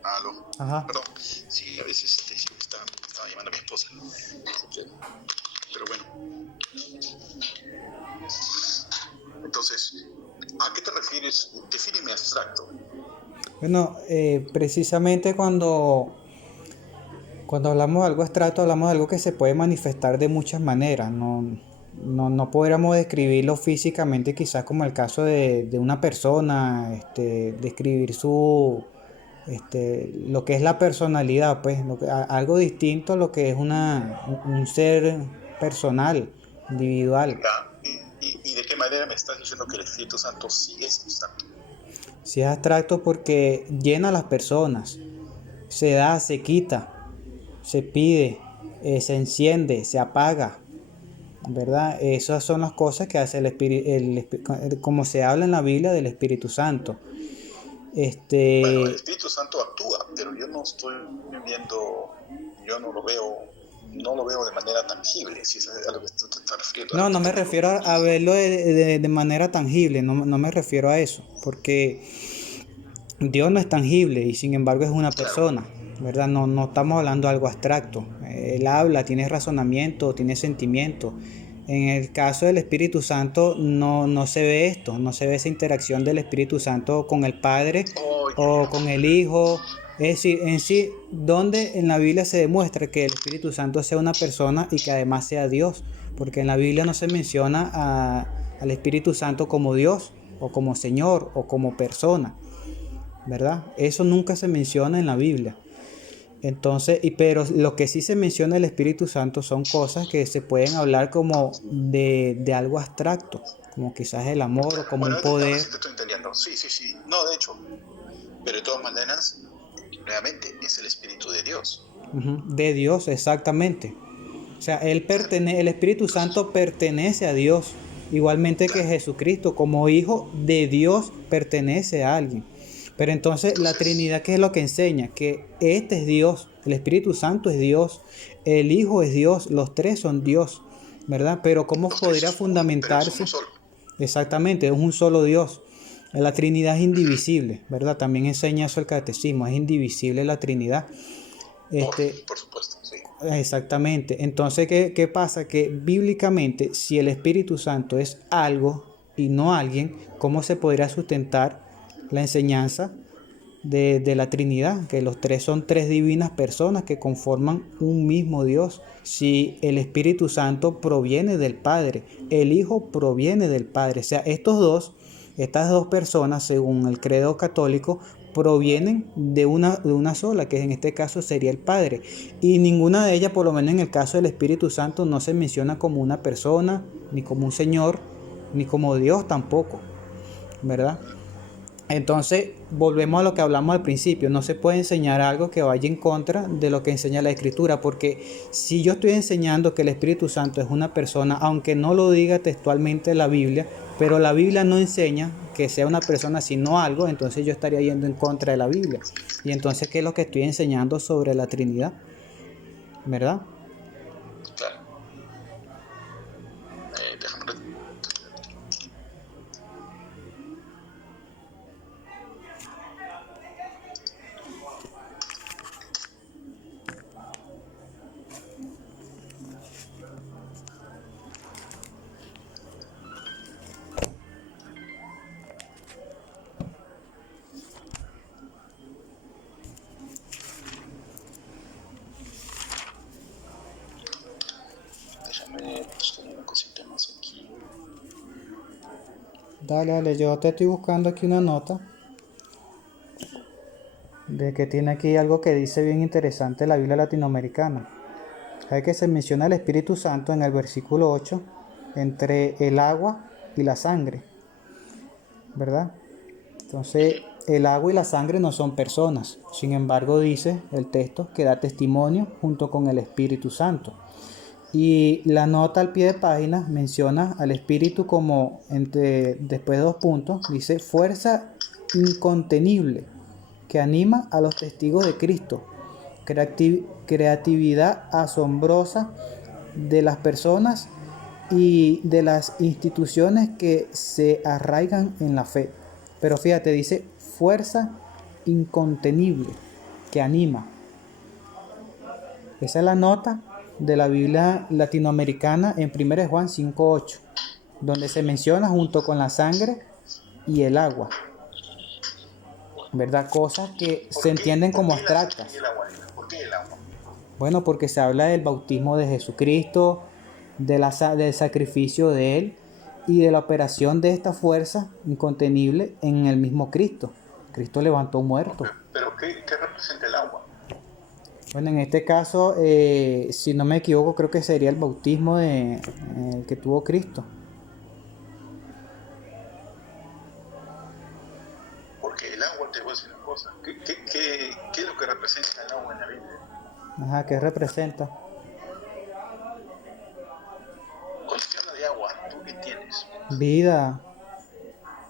Aló. Ajá. Perdón. Sí, a veces estaba llamando a mi esposa. Pero bueno. Entonces, ¿a qué te refieres? Defíneme abstracto. Bueno, precisamente cuando hablamos de algo abstracto, hablamos de algo que se puede manifestar de muchas maneras. No podríamos describirlo físicamente, quizás como el caso de una persona, describir lo que es la personalidad, pues algo distinto a lo que es un ser personal, individual. ¿Y de qué manera me estás diciendo que el Espíritu Santo sí es abstracto? Sí es abstracto porque llena a las personas, se da, se quita, se pide, se enciende, se apaga, ¿verdad? Esas son las cosas que hace como se habla en la Biblia del Espíritu Santo. Bueno, el Espíritu Santo actúa, pero yo no lo veo no lo veo de manera tangible, si es a lo que tú te estás refiriendo. No, no me refiero a verlo de manera tangible, no me refiero a eso, porque Dios no es tangible y sin embargo es una Claro, persona, ¿verdad? No estamos hablando de algo abstracto. Él habla, tiene razonamiento, tiene sentimiento. En el caso del Espíritu Santo no se ve esto, no se ve esa interacción del Espíritu Santo con el Padre o con el Hijo. Es decir, en sí, ¿dónde en la Biblia se demuestra que el Espíritu Santo sea una persona y que además sea Dios? Porque en la Biblia no se menciona al Espíritu Santo como Dios o como Señor o como persona, ¿verdad? Eso nunca se menciona en la Biblia. Entonces, pero lo que sí se menciona del Espíritu Santo son cosas que se pueden hablar como de algo abstracto, como quizás el amor o como un bueno, ahora poder. sí te estoy entendiendo. Sí. No, de hecho, pero de todas maneras, nuevamente, es el Espíritu de Dios. De Dios, exactamente. O sea, el Espíritu Santo pertenece a Dios, igualmente que Claro. Jesucristo, como hijo de Dios, pertenece a alguien. Pero entonces la Entonces, Trinidad, ¿qué es lo que enseña? Que este es Dios, el Espíritu Santo es Dios, el Hijo es Dios, los tres son Dios, ¿verdad? Pero ¿cómo los tres podría son uno, pero es uno fundamentarse? solo. Exactamente, es un solo Dios. La Trinidad es indivisible, ¿verdad? También enseña eso el catecismo, es indivisible la Trinidad. Por, Este, por supuesto, sí. Exactamente. Entonces, ¿qué pasa? Que bíblicamente, si el Espíritu Santo es algo y no alguien, ¿cómo se podría sustentar la enseñanza de la Trinidad? Que los tres son tres divinas personas que conforman un mismo Dios. Si el Espíritu Santo proviene del Padre, el Hijo proviene del Padre. O sea, estas dos personas, según el credo católico, provienen de una sola, que en este caso sería el Padre. Y ninguna de ellas, por lo menos en el caso del Espíritu Santo, no se menciona como una persona, ni como un Señor, ni como Dios tampoco, ¿verdad? Entonces, volvemos a lo que hablamos al principio. No se puede enseñar algo que vaya en contra de lo que enseña la Escritura, porque si yo estoy enseñando que el Espíritu Santo es una persona, aunque no lo diga textualmente la Biblia, pero la Biblia no enseña que sea una persona sino algo, entonces yo estaría yendo en contra de la Biblia. Y entonces, ¿qué es lo que estoy enseñando sobre la Trinidad? ¿Verdad? Claro. Déjame. Déjame buscar una cosita más aquí. Dale, yo te estoy buscando aquí una nota de que tiene aquí algo que dice bien interesante la Biblia latinoamericana. Hay que se menciona el Espíritu Santo en el versículo 8 entre el agua y la sangre, ¿verdad? Entonces, el agua y la sangre no son personas. Sin embargo, dice el texto que da testimonio junto con el Espíritu Santo. Y la nota al pie de página menciona al Espíritu como, después de 2 puntos, dice fuerza incontenible que anima a los testigos de Cristo, creatividad asombrosa de las personas y de las instituciones que se arraigan en la fe. Pero fíjate, dice fuerza incontenible que anima. Esa es la nota de la Biblia latinoamericana en 1 Juan 5:8, donde se menciona junto con la sangre y el agua, ¿verdad? Cosas que se entienden como abstractas. ¿Por qué el agua? Bueno, porque se habla del bautismo de Jesucristo, del sacrificio de Él y de la operación de esta fuerza incontenible en el mismo Cristo. Cristo levantó muertos. ¿Pero qué representa el agua? Bueno, en este caso, si no me equivoco, creo que sería el bautismo que tuvo Cristo. Porque el agua, te voy a decir una cosa. ¿Qué es lo que representa el agua en la Biblia? Ajá, ¿qué representa? Cuando se habla de agua, ¿tú qué tienes? Vida.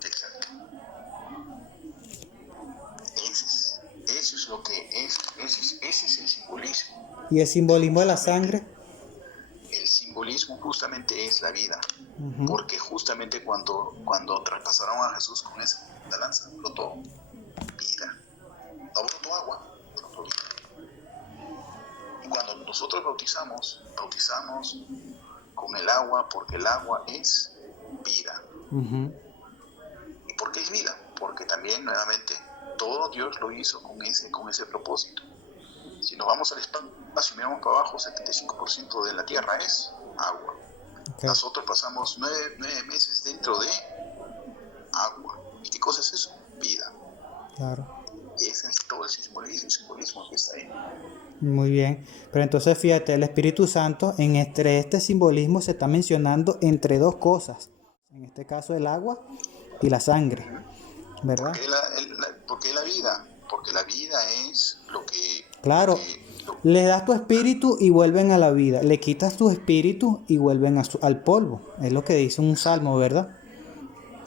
Exacto. Eso es lo que es. Ese es el simbolismo. ¿Y el simbolismo de la sangre? simbolismo justamente es la vida, Ujú. porque justamente cuando traspasaron a Jesús con esa lanza, brotó vida. No brotó agua, brotó vida. Y cuando nosotros bautizamos con el agua, porque el agua es vida. Ujú. ¿Y por qué es vida? Porque también, nuevamente, todo Dios lo hizo con ese propósito. Si nos vamos al espacio y miramos para abajo, 75% de la Tierra es agua. Okay. Nosotros pasamos 9 meses dentro de agua. ¿Y qué cosa es eso? Vida. Claro. Ese es todo el simbolismo que está ahí. Muy bien. Pero entonces fíjate, el Espíritu Santo en este simbolismo se está mencionando entre dos cosas. En este caso el agua y la sangre, ¿Por ¿verdad? qué por qué la vida? Porque la vida es lo que... Claro, le das tu espíritu y vuelven a la vida. Le quitas tu espíritu y vuelven al polvo. Es lo que dice un salmo, ¿verdad?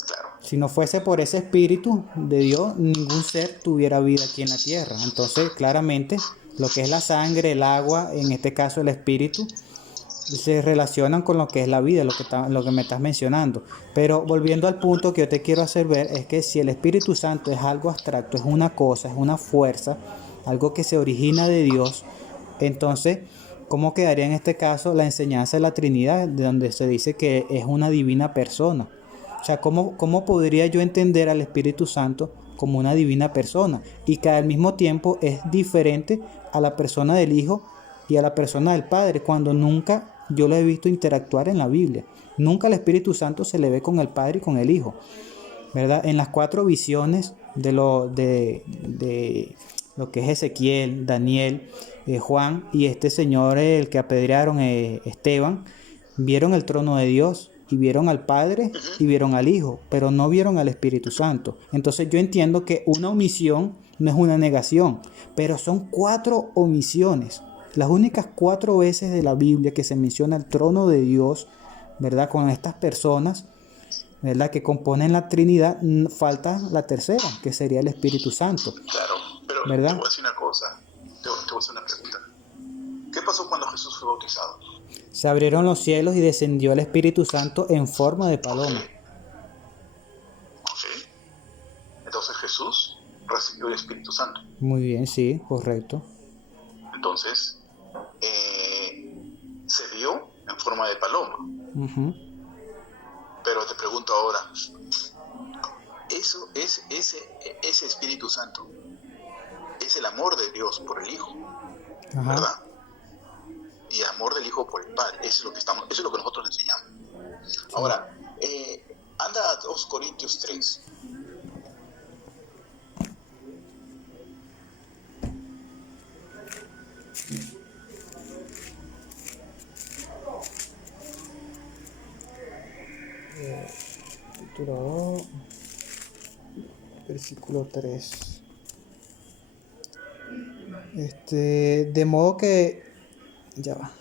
Claro. Si no fuese por ese espíritu de Dios, ningún ser tuviera vida aquí en la tierra. Entonces, claramente, lo que es la sangre, el agua, en este caso el espíritu, se relacionan con lo que es la vida, lo que me estás mencionando. Pero volviendo al punto que yo te quiero hacer ver, es que si el Espíritu Santo es algo abstracto, es una cosa, es una fuerza, algo que se origina de Dios, entonces, ¿cómo quedaría en este caso la enseñanza de la Trinidad, de donde se dice que es una divina persona? O sea, ¿cómo podría yo entender al Espíritu Santo como una divina persona y que al mismo tiempo es diferente a la persona del Hijo y a la persona del Padre, cuando nunca yo lo he visto interactuar en la Biblia? Nunca el Espíritu Santo se le ve con el Padre y con el Hijo, ¿verdad? En las 4 visiones de lo que es Ezequiel, Daniel, Juan y este señor, el que apedrearon, Esteban, vieron el trono de Dios y vieron al Padre y vieron al Hijo, pero no vieron al Espíritu Santo. Entonces yo entiendo que una omisión no es una negación, pero son 4 omisiones. Las únicas 4 veces de la Biblia que se menciona el trono de Dios, ¿verdad? Con estas personas, ¿verdad?, que componen la Trinidad, falta la tercera, que sería el Espíritu Santo, Claro, pero te voy ¿verdad? a decir una cosa, te voy a hacer una pregunta. ¿Qué pasó cuando Jesús fue bautizado? Se abrieron los cielos y descendió el Espíritu Santo en forma de Ok, paloma. ok. Entonces Jesús recibió el Espíritu Santo. Muy bien, sí, correcto. Entonces se vio en forma de paloma. Uh-huh. Pero te pregunto ahora, eso es ese Espíritu Santo es el amor de Dios por el Hijo, Ajá. ¿verdad? Y el amor del Hijo por el Padre. Eso es lo que nosotros enseñamos. Sí. Ahora, anda a 2 Corintios 3. Capítulo 2, versículo 3. De modo que ya va.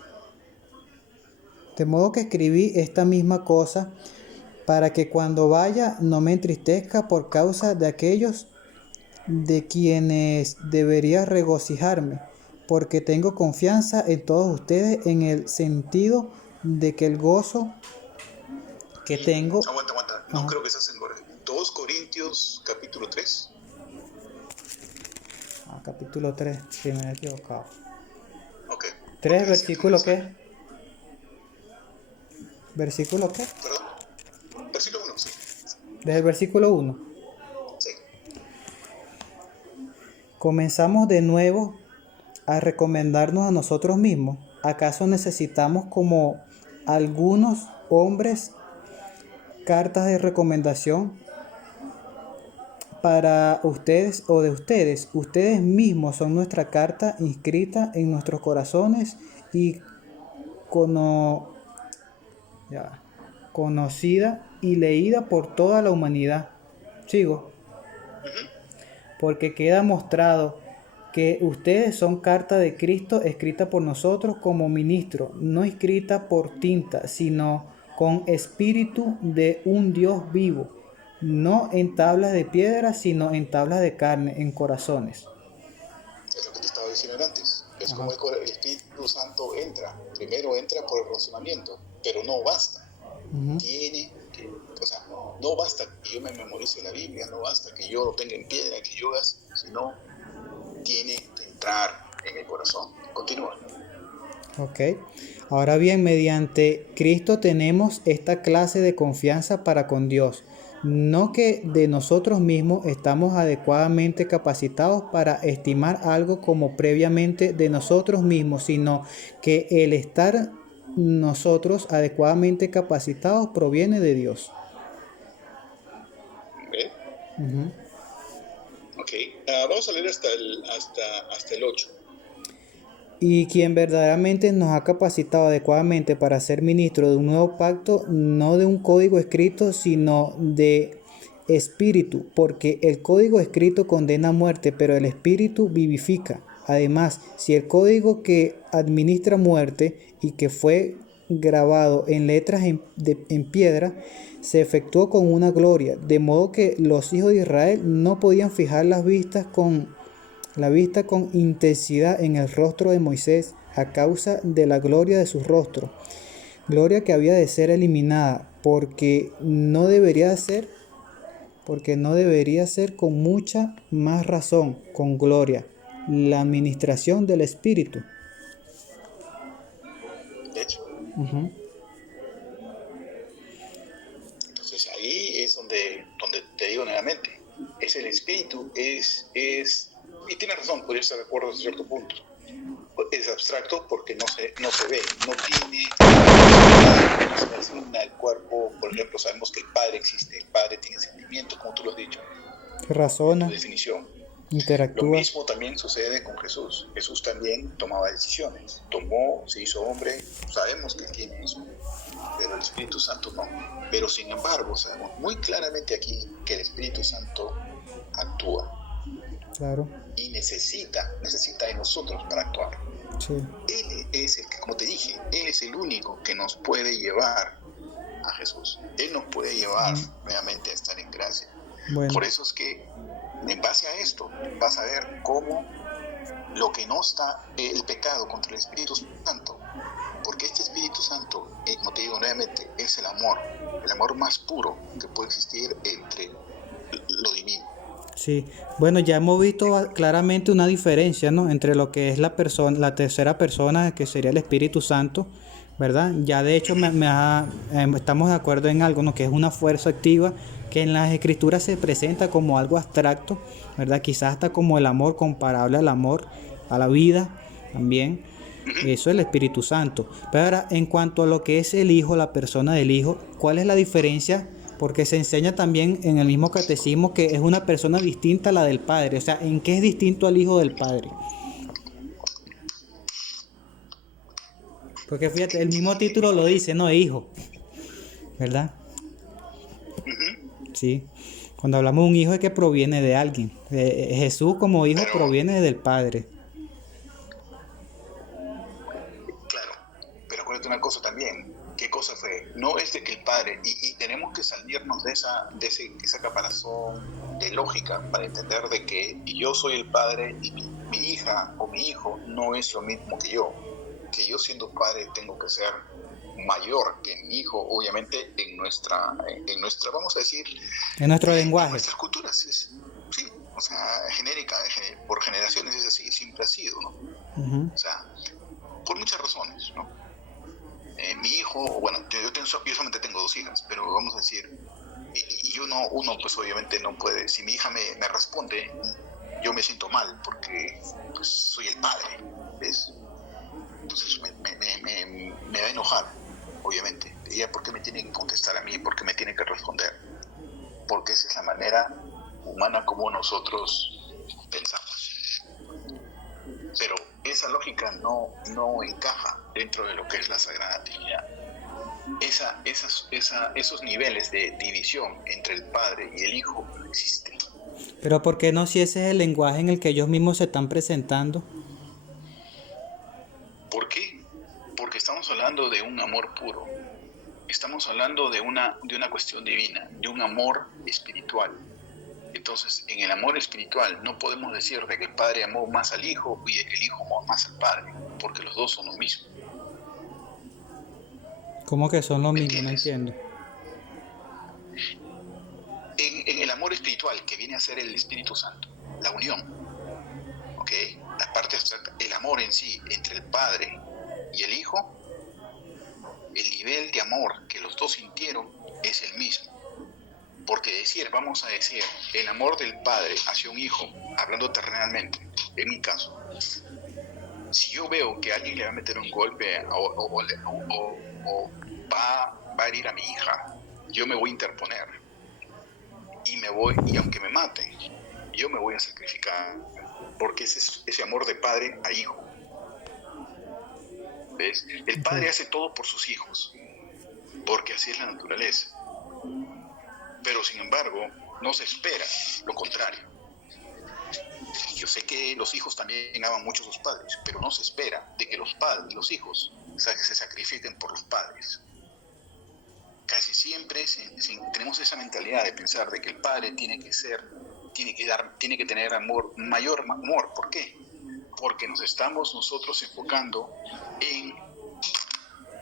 De modo que escribí esta misma cosa para que cuando vaya no me entristezca por causa de aquellos de quienes debería regocijarme, porque tengo confianza en todos ustedes en el sentido de que el gozo que tengo... Aguanta. No creo que estás en 2 Corintios capítulo 3. Capítulo 3, si me he equivocado. Ok. 3, versículo ¿qué? ¿Versículo qué? Perdón. Versículo 1, sí. Desde el versículo 1. Sí. Comenzamos de nuevo a recomendarnos a nosotros mismos. ¿Acaso necesitamos, como algunos hombres, cartas de recomendación para ustedes o de ustedes? Ustedes mismos son nuestra carta inscrita en nuestros corazones y conocida y leída por toda la humanidad. Sigo. Porque queda mostrado que ustedes son carta de Cristo escrita por nosotros como ministro, no escrita por tinta, sino con espíritu de un Dios vivo, no en tablas de piedra, sino en tablas de carne, en corazones. Es lo que te estaba diciendo antes. Es como el Espíritu Santo entra. Primero entra por el razonamiento. pero no basta. Ujú. O sea, no basta que yo me memorice la Biblia, no basta que yo lo tenga en piedra, que yo haga, sino tiene que entrar en el corazón. Continúa. Ok. Ahora bien, mediante Cristo tenemos esta clase de confianza para con Dios. No que de nosotros mismos estamos adecuadamente capacitados para estimar algo como previamente de nosotros mismos, sino que el estar nosotros adecuadamente capacitados proviene de Dios. ¿Ve? Ujú. Ok. Vamos a leer hasta el 8. Y quien verdaderamente nos ha capacitado adecuadamente para ser ministro de un nuevo pacto, no de un código escrito, sino de espíritu, porque el código escrito condena a muerte, pero el espíritu vivifica. Además, si el código que administra muerte y que fue grabado en letras en piedra, se efectuó con una gloria, de modo que los hijos de Israel no podían fijar la vista con intensidad en el rostro de Moisés a causa de la gloria de su rostro, gloria que había de ser eliminada, porque no debería ser con mucha más razón, con gloria, la administración del Espíritu. De hecho, Ujú. entonces ahí es donde te digo nuevamente, es el espíritu, y tienes razón, podría estar de acuerdo hasta cierto punto. Es abstracto porque no se ve, no tiene, no se le asigna el cuerpo. Por ejemplo, sabemos que el Padre existe, el Padre tiene sentimientos, como tú lo has dicho en tu Razona, definición. Lo interactúa. mismo también sucede con Jesús. Jesús también tomaba decisiones, se hizo hombre, sabemos que tiene eso, pero el Espíritu Santo no. Pero sin embargo, sabemos muy claramente aquí que el Espíritu Santo actúa Claro, y necesita de nosotros para actuar. sí. Él es el que, como te dije, Él es el único que nos puede llevar a Jesús. Él nos puede llevar nuevamente a estar en gracia. Bueno, Por eso es que, en base a esto, vas a ver cómo lo que no está, el pecado contra el Espíritu Santo, porque este Espíritu Santo, como te digo nuevamente, es el amor más puro que puede existir entre lo divino. sí. Bueno, ya hemos visto claramente una diferencia, ¿no? Entre lo que es la persona, la tercera persona, que sería el Espíritu Santo, ¿verdad? Ya de hecho estamos de acuerdo en algo, ¿no? Que es una fuerza activa que en las escrituras se presenta como algo abstracto, ¿verdad? Quizás hasta como el amor, comparable al amor, a la vida también. Eso es el Espíritu Santo. Pero ahora, en cuanto a lo que es el Hijo, la persona del Hijo, ¿cuál es la diferencia? Porque se enseña también en el mismo catecismo que es una persona distinta a la del Padre. O sea, ¿en qué es distinto al Hijo del Padre? Porque fíjate, el mismo título lo dice, no, hijo, ¿verdad? Sí. Cuando hablamos de un hijo es que proviene de alguien. Jesús como hijo Pero, proviene del Padre. claro, pero acuérdate una cosa también. ¿Qué cosa fue? No es de que el Padre, y tenemos que salirnos de esa caparazón de lógica para entender de que yo soy el Padre y mi hija o mi hijo no es lo mismo que yo siendo padre tengo que ser mayor que mi hijo, obviamente en nuestra vamos a decir, En nuestro en lenguaje. nuestras culturas, sí, o sea, genérica, por generaciones es así, siempre ha sido, ¿no? Uh-huh. O sea, por muchas razones, ¿no? Mi hijo, bueno, yo solamente tengo 2 hijas, pero vamos a decir, y uno pues obviamente no puede, si mi hija me responde, yo me siento mal porque pues soy el padre, ¿ves? Entonces me va a enojar, obviamente. Ella, ¿por qué me tiene que contestar a mí? ¿Por qué me tiene que responder? Porque esa es la manera humana como nosotros pensamos. Pero esa lógica no encaja dentro de lo que es la Sagrada Trinidad. Esos niveles de división entre el Padre y el Hijo no existen. Pero ¿por qué no si ese es el lenguaje en el que ellos mismos se están presentando? ¿Por qué? Porque estamos hablando de un amor puro. Estamos hablando de una cuestión divina, de un amor espiritual. Entonces, en el amor espiritual no podemos decir de que el Padre amó más al Hijo y de que el Hijo amó más al Padre, porque los dos son lo mismo. ¿Cómo que son lo ¿Me mismo? No entiendes? entiendo. En el amor espiritual que viene a ser el Espíritu Santo, la unión, ¿ok? La parte abstracta, el amor en sí entre el Padre y el Hijo, el nivel de amor que los dos sintieron es el mismo. Porque vamos a decir, el amor del padre hacia un hijo, hablando terrenalmente, en mi caso, si yo veo que alguien le va a meter un golpe o va a herir a mi hija, yo me voy a interponer y aunque me mate, yo me voy a sacrificar, porque ese amor de padre a hijo, ¿ves? El Ok. padre hace todo por sus hijos, porque así es la naturaleza, pero sin embargo no se espera lo contrario. Yo sé que los hijos también aman mucho a sus padres, pero no se espera de que los hijos se sacrifiquen por los padres. Casi siempre tenemos esa mentalidad de pensar de que el padre tiene que tener amor, mayor amor. ¿Por qué? Porque nos estamos nosotros enfocando en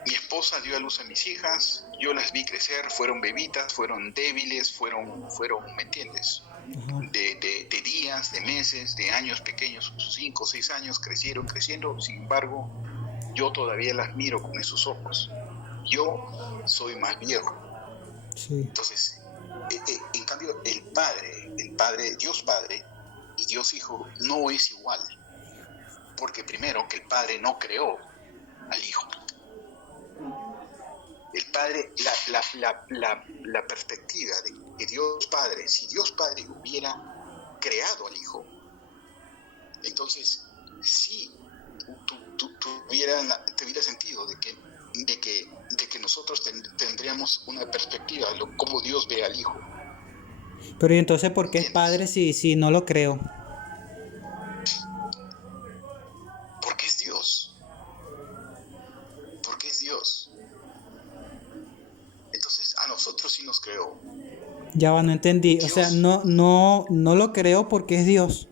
mi esposa dio a luz a mis hijas, yo las vi crecer, fueron bebitas, fueron débiles, fueron, ¿me entiendes? Ajá. De días, de meses, de años pequeños, 5 o 6 años, crecieron, creciendo, sin embargo, yo todavía las miro con esos ojos. Yo soy más viejo. Sí. Entonces, en cambio, Dios Padre y Dios Hijo no es igual. Porque primero que el Padre no creó al Hijo. El Padre, la perspectiva de que Dios Padre, si Dios Padre hubiera creado al Hijo, entonces sí tuviera sentido de que nosotros tendríamos una perspectiva de cómo Dios ve al Hijo. Pero ¿y entonces por qué es ¿Entiendes? padre si no lo creo? Porque es Dios. Porque es Dios. Entonces a nosotros sí nos creó. Ya va, no entendí. O sea, Dios, no lo creo porque es Dios.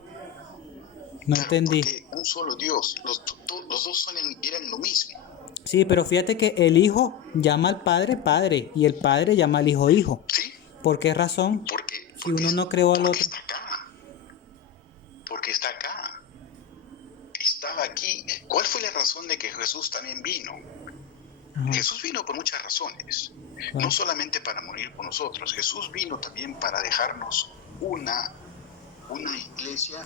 No claro, entendí. porque un solo Dios, los dos eran lo mismo. Sí, pero fíjate que el hijo llama al padre padre y el padre llama al hijo hijo. ¿Sí? ¿Por qué razón? Porque, Si porque, uno no creó al porque otro. está acá. Porque está acá. Estaba aquí. ¿Cuál fue la razón de que Jesús también vino? Ajá, Jesús vino por muchas razones. No claro. solamente para morir por nosotros. Jesús vino también para dejarnos una iglesia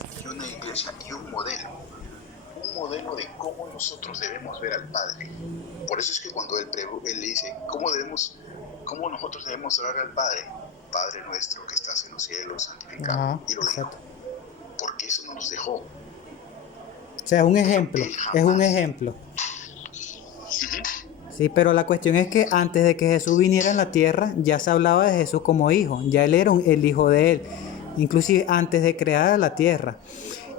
y un modelo. Un modelo de cómo nosotros debemos ver al Padre. Por eso es que cuando él le dice, ¿cómo nosotros debemos orar al Padre? Padre nuestro que estás en los cielos, santificado. Ajá, Y lo dijo. exacto. Porque eso no nos dejó. O sea, es un Eso ejemplo. él Es un jamás. ejemplo. Sí, pero la cuestión es que antes de que Jesús viniera en la tierra, ya se hablaba de Jesús como hijo. Ya él era el hijo de él. Inclusive antes de crear la tierra.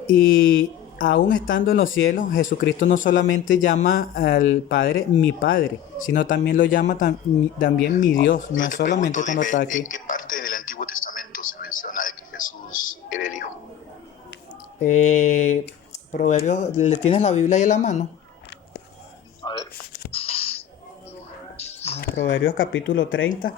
Y aún estando en los cielos, Jesucristo no solamente llama al Padre mi Padre, sino también lo llama también mi Dios. No Yo es te solamente pregunto, cuando dime, está aquí. ¿en qué parte del Antiguo Testamento se menciona de que Jesús era el Hijo? Proverbios, ¿le tienes la Biblia ahí en la mano? A ver. Proverbios capítulo 30.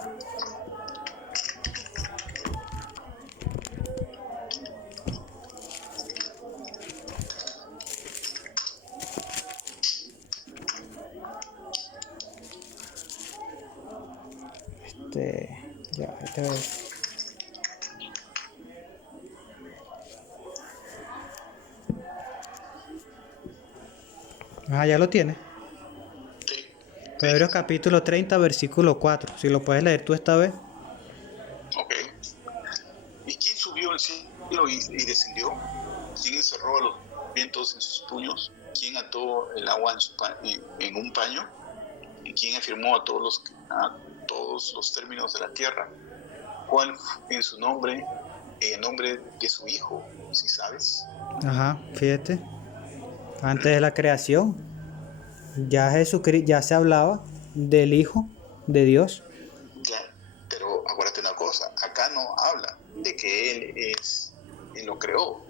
Ya, este es. Ya lo tiene. Sí. Proverbios capítulo 30, versículo 4. Si lo puedes leer tú esta vez. Ok. ¿Y quién subió al cielo y descendió? ¿Quién encerró a los vientos en sus puños? ¿Quién ató el agua en un paño? ¿Y quién afirmó a todos los términos de la tierra? ¿Cuál en su nombre, en nombre de su Hijo, si sabes? Ajá, fíjate. Antes de la creación, ya Jesucristo, ya se hablaba del Hijo de Dios. Claro, pero acuérdate una cosa, acá no habla de que Él lo creó.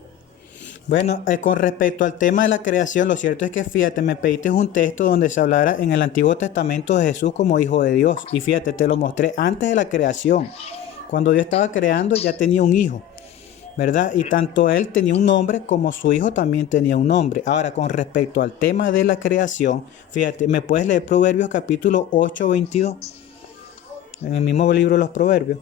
Bueno, con respecto al tema de la creación, lo cierto es que fíjate, me pediste un texto donde se hablara en el Antiguo Testamento de Jesús como hijo de Dios. Y fíjate, te lo mostré antes de la creación. Cuando Dios estaba creando ya tenía un hijo, ¿verdad? Y tanto él tenía un nombre como su hijo también tenía un nombre. Ahora, con respecto al tema de la creación, fíjate, ¿me puedes leer Proverbios capítulo 8:22? En el mismo libro de los Proverbios.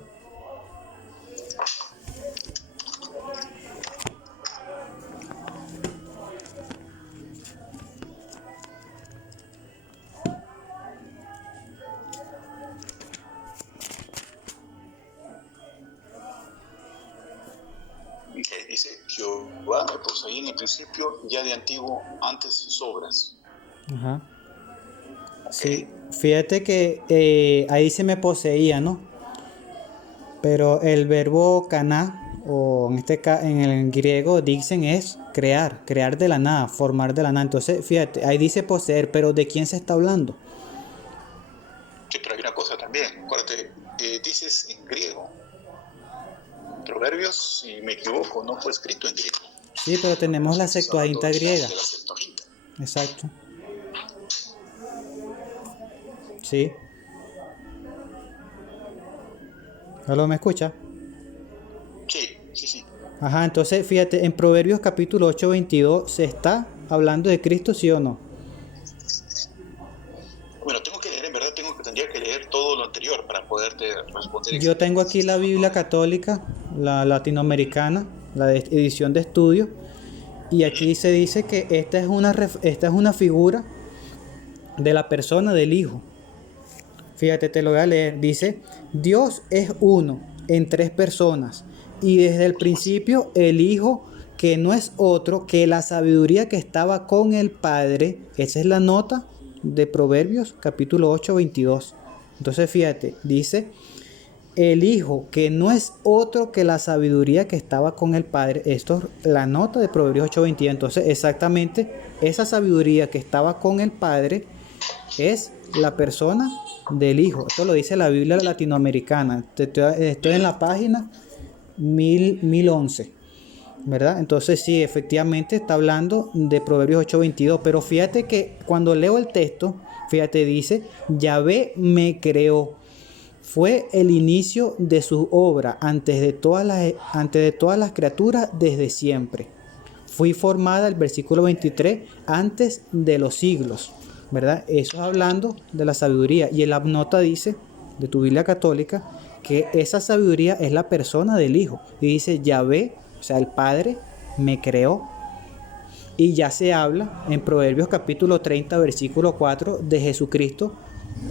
Que dice: Jehová me poseía en el principio, ya de antiguo, antes sus obras. Ajá. Ok. Sí, fíjate que ahí se me poseía, ¿no? Pero el verbo caná, o en el griego dicen es crear, crear de la nada, formar de la nada. Entonces, fíjate, ahí dice poseer, pero ¿de quién se está hablando? Sí, pero hay una cosa también. Acuérdate, dices en griego. Proverbios, si me equivoco, no fue escrito en griego. Sí, pero tenemos la Estás hablando Septuaginta griega. de la Septuaginta. Exacto. Sí. ¿Aló, me escucha? Sí, sí, sí. Ajá, entonces fíjate, en Proverbios capítulo 8:22 se está hablando de Cristo, ¿sí o no? Bueno, tengo que leer, en verdad, tendría que leer todo lo anterior para poderte responder. Yo tengo aquí la Biblia católica, la latinoamericana, la edición de estudio, y aquí se dice que esta es una figura de la persona del Hijo. Fíjate, te lo voy a leer. Dice: Dios es uno en tres personas, y desde el principio el Hijo, que no es otro que la sabiduría que estaba con el Padre. Esa es la nota de Proverbios capítulo 8:22. Entonces fíjate, dice: el Hijo, que no es otro que la sabiduría que estaba con el Padre. Esto es la nota de Proverbios 8:22. Entonces exactamente esa sabiduría que estaba con el Padre es la persona del Hijo. Esto lo dice la Biblia latinoamericana. Estoy en la página 1011, ¿verdad? Entonces sí, efectivamente está hablando de Proverbios 8:22. Pero fíjate que cuando leo el texto, fíjate, dice: Yahvé me creó. Fue el inicio de su obra antes de todas las criaturas, desde siempre. Fui formada, el versículo 23, antes de los siglos, ¿verdad? Eso es hablando de la sabiduría. Y en la nota dice, de tu Biblia católica, que esa sabiduría es la persona del Hijo. Y dice: Yahvé, o sea, el Padre, me creó. Y ya se habla en Proverbios capítulo 30, versículo 4, de Jesucristo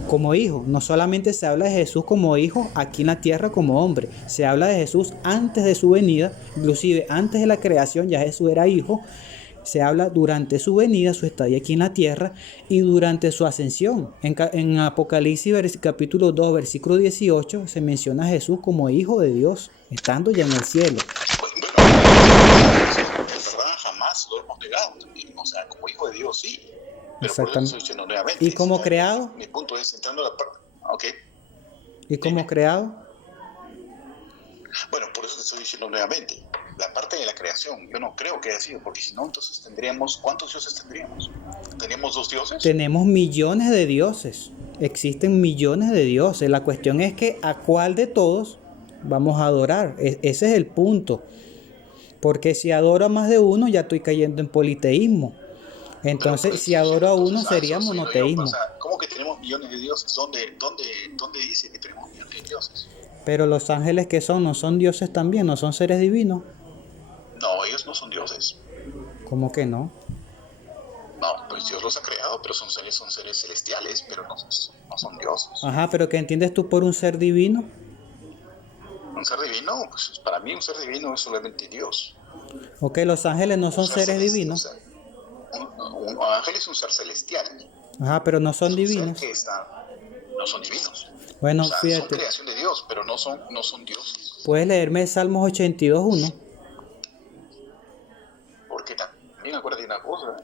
como hijo. No solamente se habla de Jesús como hijo aquí en la tierra como hombre, se habla de Jesús antes de su venida, inclusive antes de la creación ya Jesús era hijo. Se habla durante su venida, su estadía aquí en la tierra, y durante su ascensión. En Apocalipsis capítulo 2, versículo 18, se menciona a Jesús como hijo de Dios, estando ya en el cielo. Bueno, verdad, jamás lo hemos negado también. O sea, como hijo de Dios, sí. Pero por eso estoy diciendo nuevamente. ¿Y como creado? Mi punto es entrando a la parte. Ok. ¿Y como creado? Bueno, por eso te estoy diciendo nuevamente. La parte de la creación, yo no creo que haya sido, porque si no, entonces tendríamos. ¿Cuántos dioses tendríamos? ¿Teníamos 2 dioses? Tenemos millones de dioses. Existen millones de dioses. La cuestión es que a cuál de todos vamos a adorar. Ese es el punto. Porque si adoro a más de uno, ya estoy cayendo en politeísmo. Entonces, si adoro a uno, sería monoteísmo. O sea, ¿cómo que tenemos millones de dioses? ¿Dónde dice que tenemos millones de dioses? Pero los ángeles, que son, ¿no son dioses también? ¿No son seres divinos? No, ellos no son dioses. ¿Cómo que no? No, pues Dios los ha creado, pero son seres celestiales, pero no son dioses. Ajá, pero ¿qué entiendes tú por un ser divino? Un ser divino, pues para mí un ser divino es solamente Dios. Ok, los ángeles no son seres divinos. Un ángel es un ser celestial. Ajá, pero no son divinos. No son divinos. Bueno, o sea, fíjate. Son creación de Dios, pero no son dioses. ¿Puedes leerme Salmos 82:1? Porque también acuérdate de una cosa,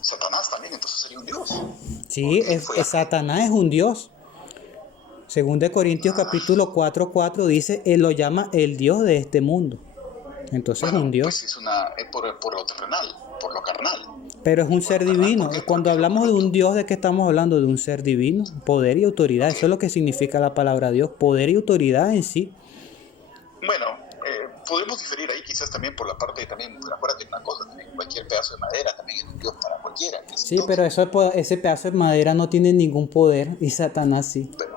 Satanás también entonces sería un dios. Sí, Satanás es un dios. Según de Corintios capítulo 4:4 dice, él lo llama el Dios de este mundo. Entonces es Bueno, un Dios. pues es por lo terrenal, por lo carnal. Pero es un ser divino. Cuando hablamos de un Dios, ¿de qué estamos hablando? De un ser divino, poder y autoridad. Eso es lo que significa la palabra Dios, poder y autoridad en sí. Bueno, podemos diferir ahí quizás también por la parte también, acuérdate de una cosa, también cualquier pedazo de madera también es un Dios para cualquiera. Sí, pero ese pedazo de madera no tiene ningún poder y Satanás sí. Pero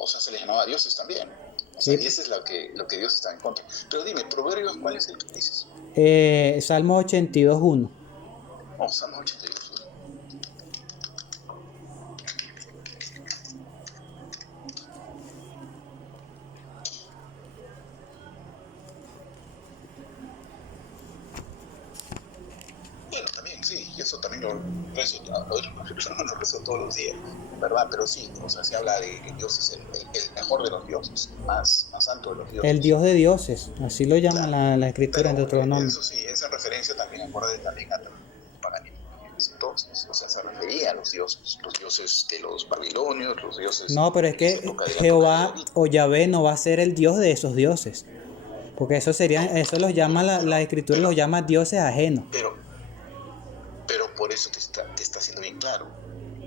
o sea, se les llamaba dioses también. O sea, y eso es lo que Dios está en contra. Pero dime, Proverbios, ¿cuál es el que dices? Salmo 82:1. Oh, Salmo 82. Bueno, también, sí, y eso también lo rezo todos los días, ¿verdad? Pero sí, o sea, se habla de que Dios es el mejor de los dioses, más santo de los dioses. El Dios de dioses, así lo llama la escritura en Deuteronomio. Eso sí, esa referencia también, acuérdate también al paganismo. Entonces, o sea, se refería a los dioses de los babilonios, los dioses... No, pero es que Jehová o Yahvé no va a ser el Dios de esos dioses. Porque eso los llama, la escritura los llama dioses ajenos. Pero por eso te está haciendo bien claro.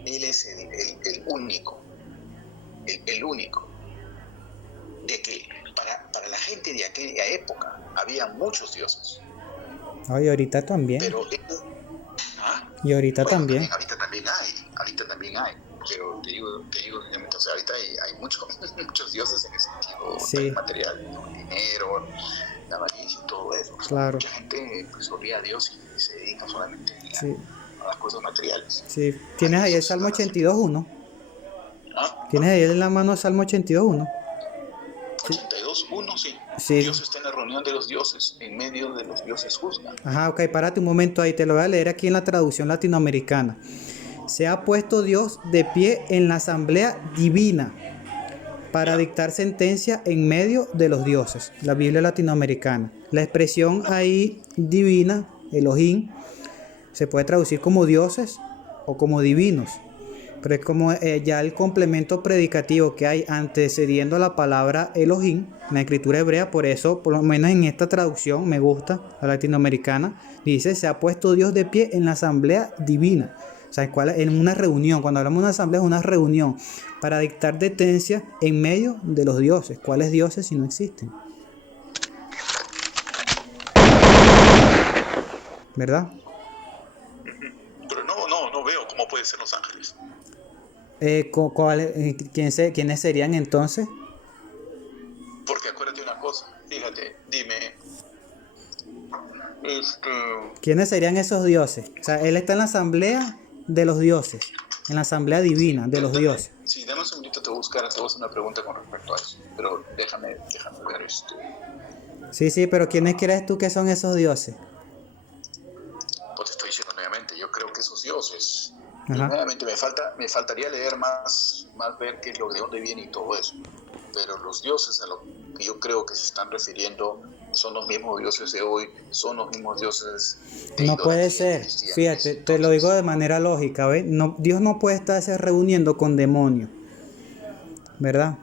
Él es el único. El único. De que para la gente de aquella época había muchos dioses. Y ahorita también. Pero y ahorita también. Ahorita también hay. Pero te digo, o sea, ahorita hay muchos dioses en ese sentido material, dinero, la avaricia y todo eso. Claro. Mucha gente pues olvida a Dios y se dedica solamente a las cosas materiales. Sí. ¿Tienes ahí el Salmo 82:1? ¿Tienes ahí en la mano el Salmo 82:1? 82:1, sí. Dios está en la reunión de los dioses, en medio de los dioses juzga. Ajá, ok, párate un momento ahí, te lo voy a leer aquí en la traducción latinoamericana. Se ha puesto Dios de pie en la asamblea divina para dictar sentencia en medio de los dioses. La Biblia latinoamericana. La expresión ahí divina, Elohim, se puede traducir como dioses o como divinos. Pero es como ya el complemento predicativo que hay antecediendo a la palabra Elohim en la escritura hebrea. Por eso, por lo menos en esta traducción, me gusta, la latinoamericana, dice, se ha puesto Dios de pie en la asamblea divina. O sea, en una reunión, cuando hablamos de una asamblea es una reunión para dictar sentencia en medio de los dioses. ¿Cuáles dioses si no existen? ¿Verdad? Pero no veo cómo pueden ser los ángeles. ¿Quiénes serían entonces? Porque acuérdate una cosa, fíjate, dime. ¿Quiénes serían esos dioses? O sea, él está en la asamblea de los dioses, en la asamblea divina de los dioses. Sí, dame un segundito, te voy a hacer una pregunta con respecto a eso, pero déjame ver esto. Sí, pero ¿quiénes crees tú que son esos dioses? Pues te estoy diciendo nuevamente, yo creo que esos dioses, nuevamente me faltaría leer más ver qué es lo de dónde viene y todo eso, pero los dioses a lo que yo creo que se están refiriendo son los mismos dioses de hoy, son los mismos dioses de no puede ser, fíjate, te lo digo de manera lógica, ¿ves? No, Dios no puede estarse reuniendo con demonios, ¿verdad?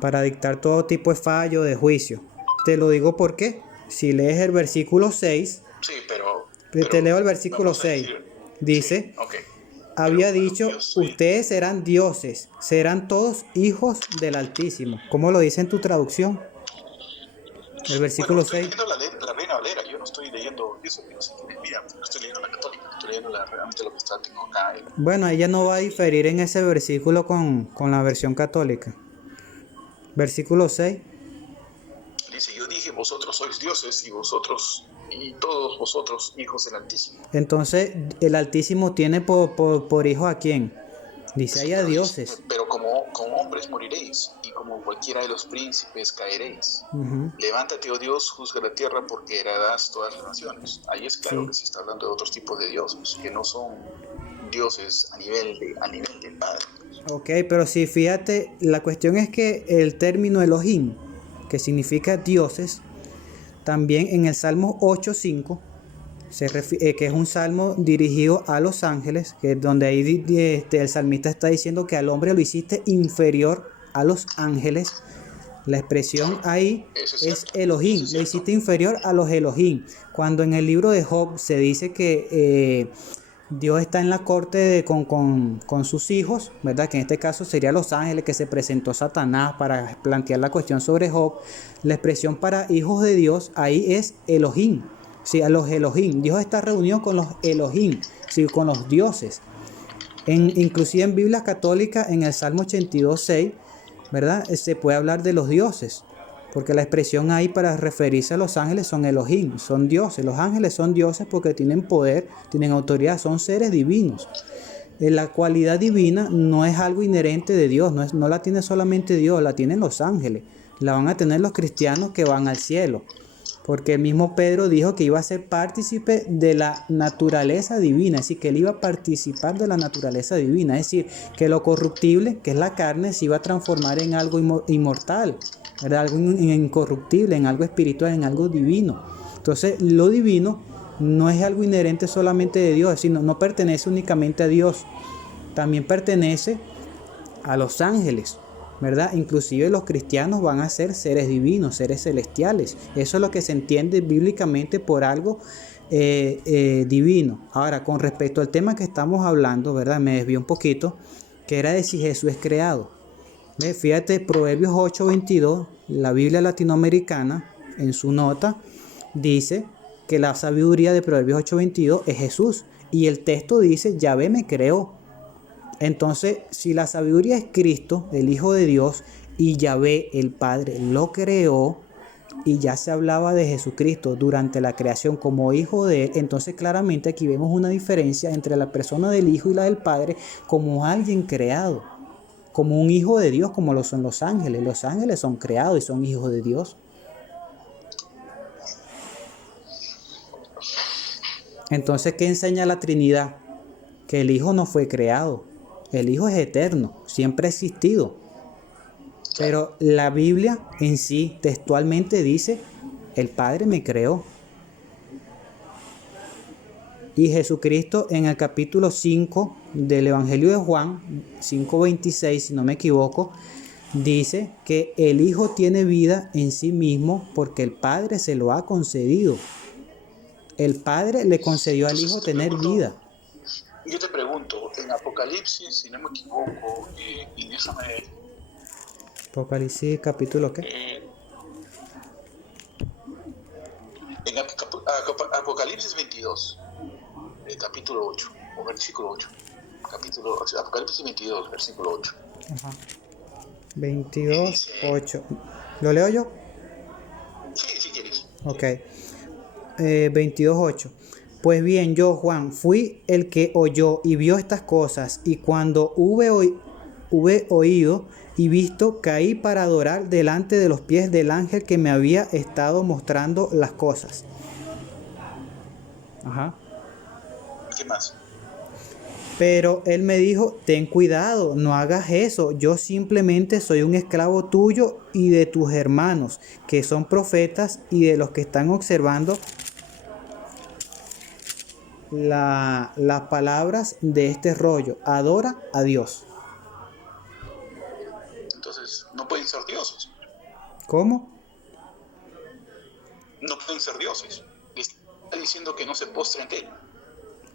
Para dictar todo tipo de fallo, de juicio. Te lo digo porque si lees el versículo 6, sí, pero te leo el versículo 6, dice, sí, okay. Había dicho, ustedes serán dioses, serán todos hijos del Altísimo. ¿Cómo lo dice en tu traducción? El versículo 6. Estoy leyendo la Reina Valera, yo no estoy leyendo eso, no sé quién es, mira, no estoy leyendo la católica, estoy leyendo realmente lo que tengo acá. Bueno, ella no va a diferir en ese versículo con la versión católica. Versículo 6. Dice, yo dije, vosotros sois dioses y todos vosotros hijos del Altísimo. Entonces, ¿el Altísimo tiene por hijo a quién? Dice ahí a dioses. Pero como hombres moriréis, y como cualquiera de los príncipes caeréis. Levántate, oh Dios, juzga la tierra, porque heredarás todas las naciones. Ahí es claro que se está hablando de otros tipos de dioses, que no son dioses a nivel del Padre. Ok, pero sí, fíjate, la cuestión es que el término Elohim, que significa dioses, también en el Salmo 8:5, que es un salmo dirigido a los ángeles, que es donde ahí el salmista está diciendo que al hombre lo hiciste inferior a los ángeles. La expresión ahí Eso es es cierto. Elohim, Eso es le cierto. hiciste inferior a los Elohim. Cuando en el libro de Job se dice que Dios está en la corte con sus hijos, ¿verdad? Que en este caso serían los ángeles, que se presentó Satanás para plantear la cuestión sobre Job. La expresión para hijos de Dios ahí es Elohim, sí, a los Elohim. Dios está reunido con los Elohim, sí, con los dioses. Inclusive en Biblia católica, en el Salmo 82:6, ¿verdad? Se puede hablar de los dioses, porque la expresión ahí para referirse a los ángeles son Elohim, son dioses. Los ángeles son dioses porque tienen poder, tienen autoridad, son seres divinos. La cualidad divina no es algo inherente de Dios, no la tiene solamente Dios, la tienen los ángeles. La van a tener los cristianos que van al cielo. Porque el mismo Pedro dijo que iba a ser partícipe de la naturaleza divina, es decir, que él iba a participar de la naturaleza divina, es decir, que lo corruptible, que es la carne, se iba a transformar en algo inmortal, ¿verdad? Algo incorruptible, en algo espiritual, en algo divino. Entonces, lo divino no es algo inherente solamente de Dios, es decir, no pertenece únicamente a Dios, también pertenece a los ángeles, ¿verdad? Inclusive los cristianos van a ser seres divinos, seres celestiales. Eso es lo que se entiende bíblicamente por algo divino. Ahora, con respecto al tema que estamos hablando, ¿verdad? Me desvío un poquito, que era de si Jesús es creado. Fíjate, Proverbios 8:22, la Biblia latinoamericana, en su nota, dice que la sabiduría de Proverbios 8:22 es Jesús. Y el texto dice, Yahvé me creó. Entonces, si la sabiduría es Cristo, el Hijo de Dios, y Yahvé, el Padre, lo creó, y ya se hablaba de Jesucristo durante la creación como Hijo de Él, entonces claramente aquí vemos una diferencia entre la persona del Hijo y la del Padre como alguien creado, como un Hijo de Dios, como lo son los ángeles. Los ángeles son creados y son hijos de Dios. Entonces, ¿qué enseña la Trinidad? Que el Hijo no fue creado. El Hijo es eterno, siempre ha existido. Pero la Biblia en sí textualmente dice, el Padre me creó. Y Jesucristo en el capítulo 5 del Evangelio de Juan, 5:26, si no me equivoco, dice que el Hijo tiene vida en sí mismo porque el Padre se lo ha concedido. El Padre le concedió al Hijo tener vida. Yo te pregunto, en Apocalipsis, si no me equivoco, y déjame ver. Apocalipsis, capítulo ¿qué? En Apocalipsis 22, capítulo 8, o versículo 8. Apocalipsis 22, versículo 8. Ajá. 22:8. ¿Lo leo yo? Sí, si quieres. Ok. 22:8. Pues bien, yo, Juan, fui el que oyó y vio estas cosas, y cuando hube oído y visto, caí para adorar delante de los pies del ángel que me había estado mostrando las cosas. Ajá. ¿Qué más? Pero él me dijo, ten cuidado, no hagas eso, yo simplemente soy un esclavo tuyo y de tus hermanos, que son profetas, y de los que están observando las palabras de este rollo. Adora a Dios. Entonces, no pueden ser dioses. ¿Cómo? No pueden ser dioses. Está diciendo que no se postren ante él.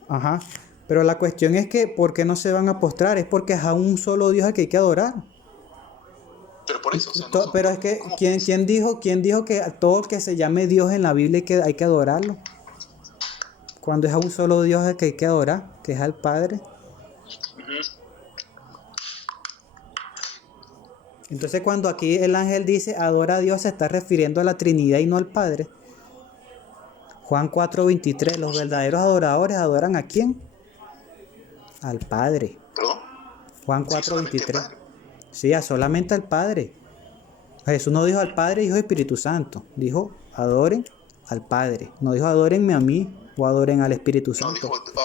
Ajá. Pero la cuestión es que, ¿por qué no se van a postrar? Es porque es a un solo Dios al que hay que adorar. Pero por eso, o sea, Pero es que, ¿quién dijo que a todo el que se llame Dios en la Biblia hay que adorarlo? Cuando es a un solo Dios al que hay que adorar, que es al Padre. Entonces, cuando aquí el ángel dice adora a Dios, se está refiriendo a la Trinidad y no al Padre. Juan 4:23, los verdaderos adoradores adoran ¿a quién? Al Padre. ¿Perdón? Juan 4:23. Sí, solamente al Padre. Jesús no dijo al Padre, Hijo y Espíritu Santo. Dijo, adoren al Padre. No dijo, adórenme a mí o adoren al Espíritu Santo. No, dijo,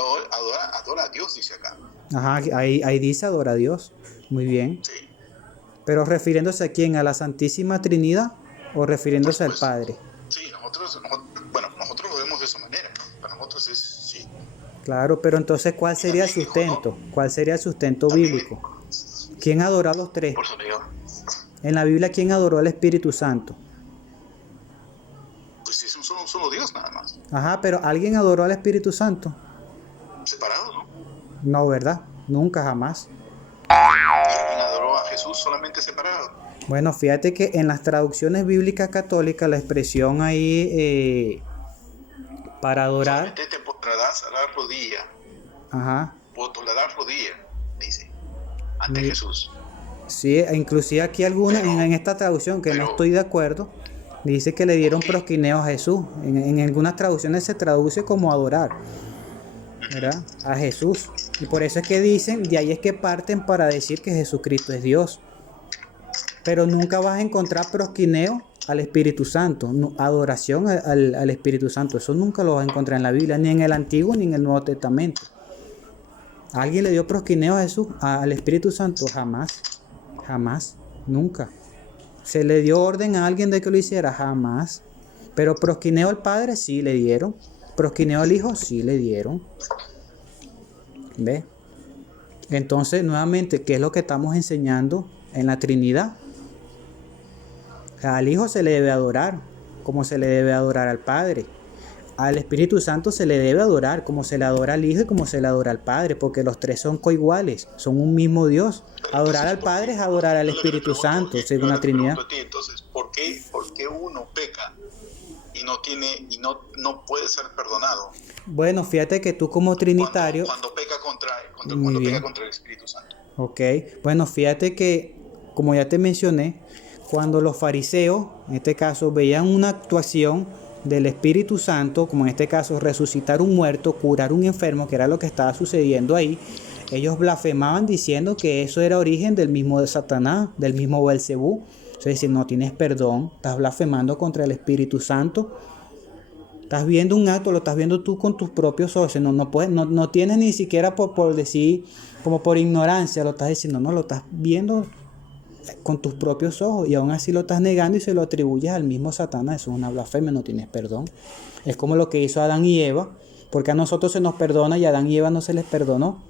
adora a Dios, dice acá. Ajá, ahí dice adora a Dios. Muy bien. Sí. Pero refiriéndose a quién, a la Santísima Trinidad o refiriéndose al Padre. Sí, nosotros lo vemos de esa manera. Para nosotros es sí. Claro, pero entonces, ¿cuál sería el sustento? ¿Cuál sería el sustento bíblico? ¿Quién adora a los tres? Por eso le digo. En la Biblia, ¿quién adoró al Espíritu Santo? Pues es un solo Dios nada más. Ajá, pero ¿alguien adoró al Espíritu Santo? Separado, ¿no? No, ¿verdad? Nunca, jamás. ¿Y alguien adoró a Jesús solamente separado? Bueno, fíjate que en las traducciones bíblicas católicas la expresión ahí para adorar... Solamente te postrarás a la rodilla. Ajá. O doblarás rodilla, dice, ante Jesús. Sí, inclusive aquí algunas, en esta traducción que no estoy de acuerdo, dice que le dieron prosquineo a Jesús. En algunas traducciones se traduce como adorar, ¿verdad? A Jesús. Y por eso es que dicen, de ahí es que parten para decir que Jesucristo es Dios. Pero nunca vas a encontrar prosquineo al Espíritu Santo, adoración al Espíritu Santo. Eso nunca lo vas a encontrar en la Biblia, ni en el Antiguo ni en el Nuevo Testamento. ¿Alguien le dio prosquineo a Jesús, al Espíritu Santo? Jamás. Jamás, nunca. ¿Se le dio orden a alguien de que lo hiciera? Jamás. Pero prosquineo al Padre sí le dieron. Prosquineo al Hijo sí le dieron. ¿Ve? Entonces, nuevamente, ¿qué es lo que estamos enseñando en la Trinidad? Al Hijo se le debe adorar, como se le debe adorar al Padre. Al Espíritu Santo se le debe adorar, como se le adora al Hijo y como se le adora al Padre, porque los tres son coiguales, son un mismo Dios. Adorar al Padre es adorar al Espíritu Santo, según la Trinidad. Entonces, ¿por qué uno peca y no puede ser perdonado? Bueno, fíjate que tú como trinitario... Cuando peca contra el Espíritu Santo. Ok, bueno, fíjate que, como ya te mencioné, cuando los fariseos, en este caso, veían una actuación del Espíritu Santo, como en este caso resucitar un muerto, curar un enfermo, que era lo que estaba sucediendo ahí, ellos blasfemaban diciendo que eso era origen del mismo de Satanás, del mismo Belcebú. O sea, si no tienes perdón, estás blasfemando contra el Espíritu Santo. Estás viendo un acto, lo estás viendo tú con tus propios ojos. No tienes ni siquiera por decir, como por ignorancia, lo estás diciendo, no, lo estás viendo con tus propios ojos y aún así lo estás negando y se lo atribuyes al mismo Satanás. Eso es una blasfemia, no tienes perdón. Es como lo que hizo Adán y Eva, porque a nosotros se nos perdona y a Adán y Eva no se les perdonó,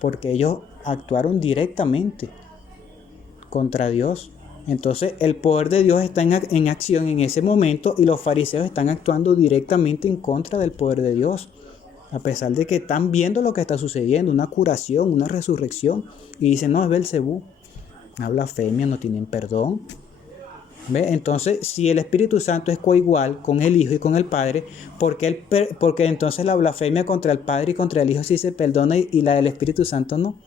porque ellos actuaron directamente contra Dios. Entonces el poder de Dios está en acción en ese momento y los fariseos están actuando directamente en contra del poder de Dios, a pesar de que están viendo lo que está sucediendo, una curación, una resurrección, y dicen, no, es Belcebú. Una blasfemia, no tienen perdón. ¿Ve? Entonces, si el Espíritu Santo es coigual con el Hijo y con el Padre, porque entonces la blasfemia contra el Padre y contra el Hijo sí se perdona y la del Espíritu Santo no?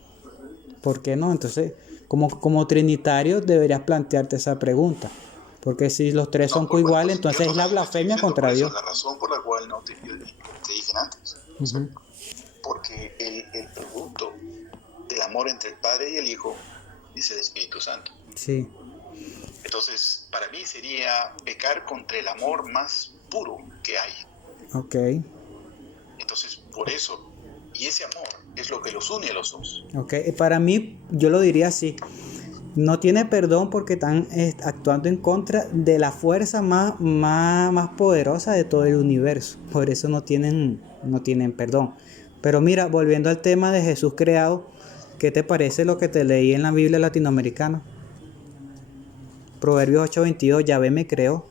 ¿Por qué no? Entonces, como trinitario deberías plantearte esa pregunta. Porque si los tres son coiguales, entonces es la blasfemia contra Dios. La razón por la cual no te dije antes. Uh-huh. Porque el producto del amor entre el Padre y el Hijo es el Espíritu Santo. Sí. Entonces, para mí sería pecar contra el amor más puro que hay. Ok. Entonces, por eso, y ese amor es lo que los une a los dos. Ok, para mí, yo lo diría así. No tiene perdón porque están actuando en contra de la fuerza más poderosa de todo el universo. Por eso no tienen perdón. Pero mira, volviendo al tema de Jesús creado, ¿qué te parece lo que te leí en la Biblia latinoamericana? Proverbios 8:22, Yahvé me creó.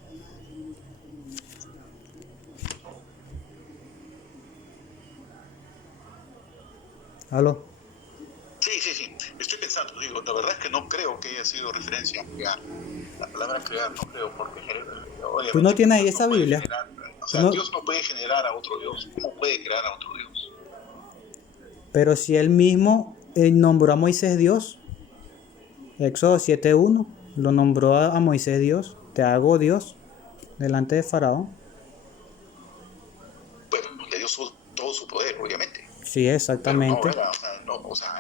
¿Aló? Sí. Estoy pensando, la verdad es que no creo que haya sido referencia a crear. La palabra crear no creo, porque ¿tú no tienes ahí esa Biblia? Dios no puede generar a otro Dios. ¿Cómo puede crear a otro Dios? Pero si él mismo nombró a Moisés Dios, Éxodo 7:1, lo nombró a Moisés Dios, te hago Dios delante de Faraón. Bueno, le dio todo su poder, obviamente. Sí, exactamente. Pero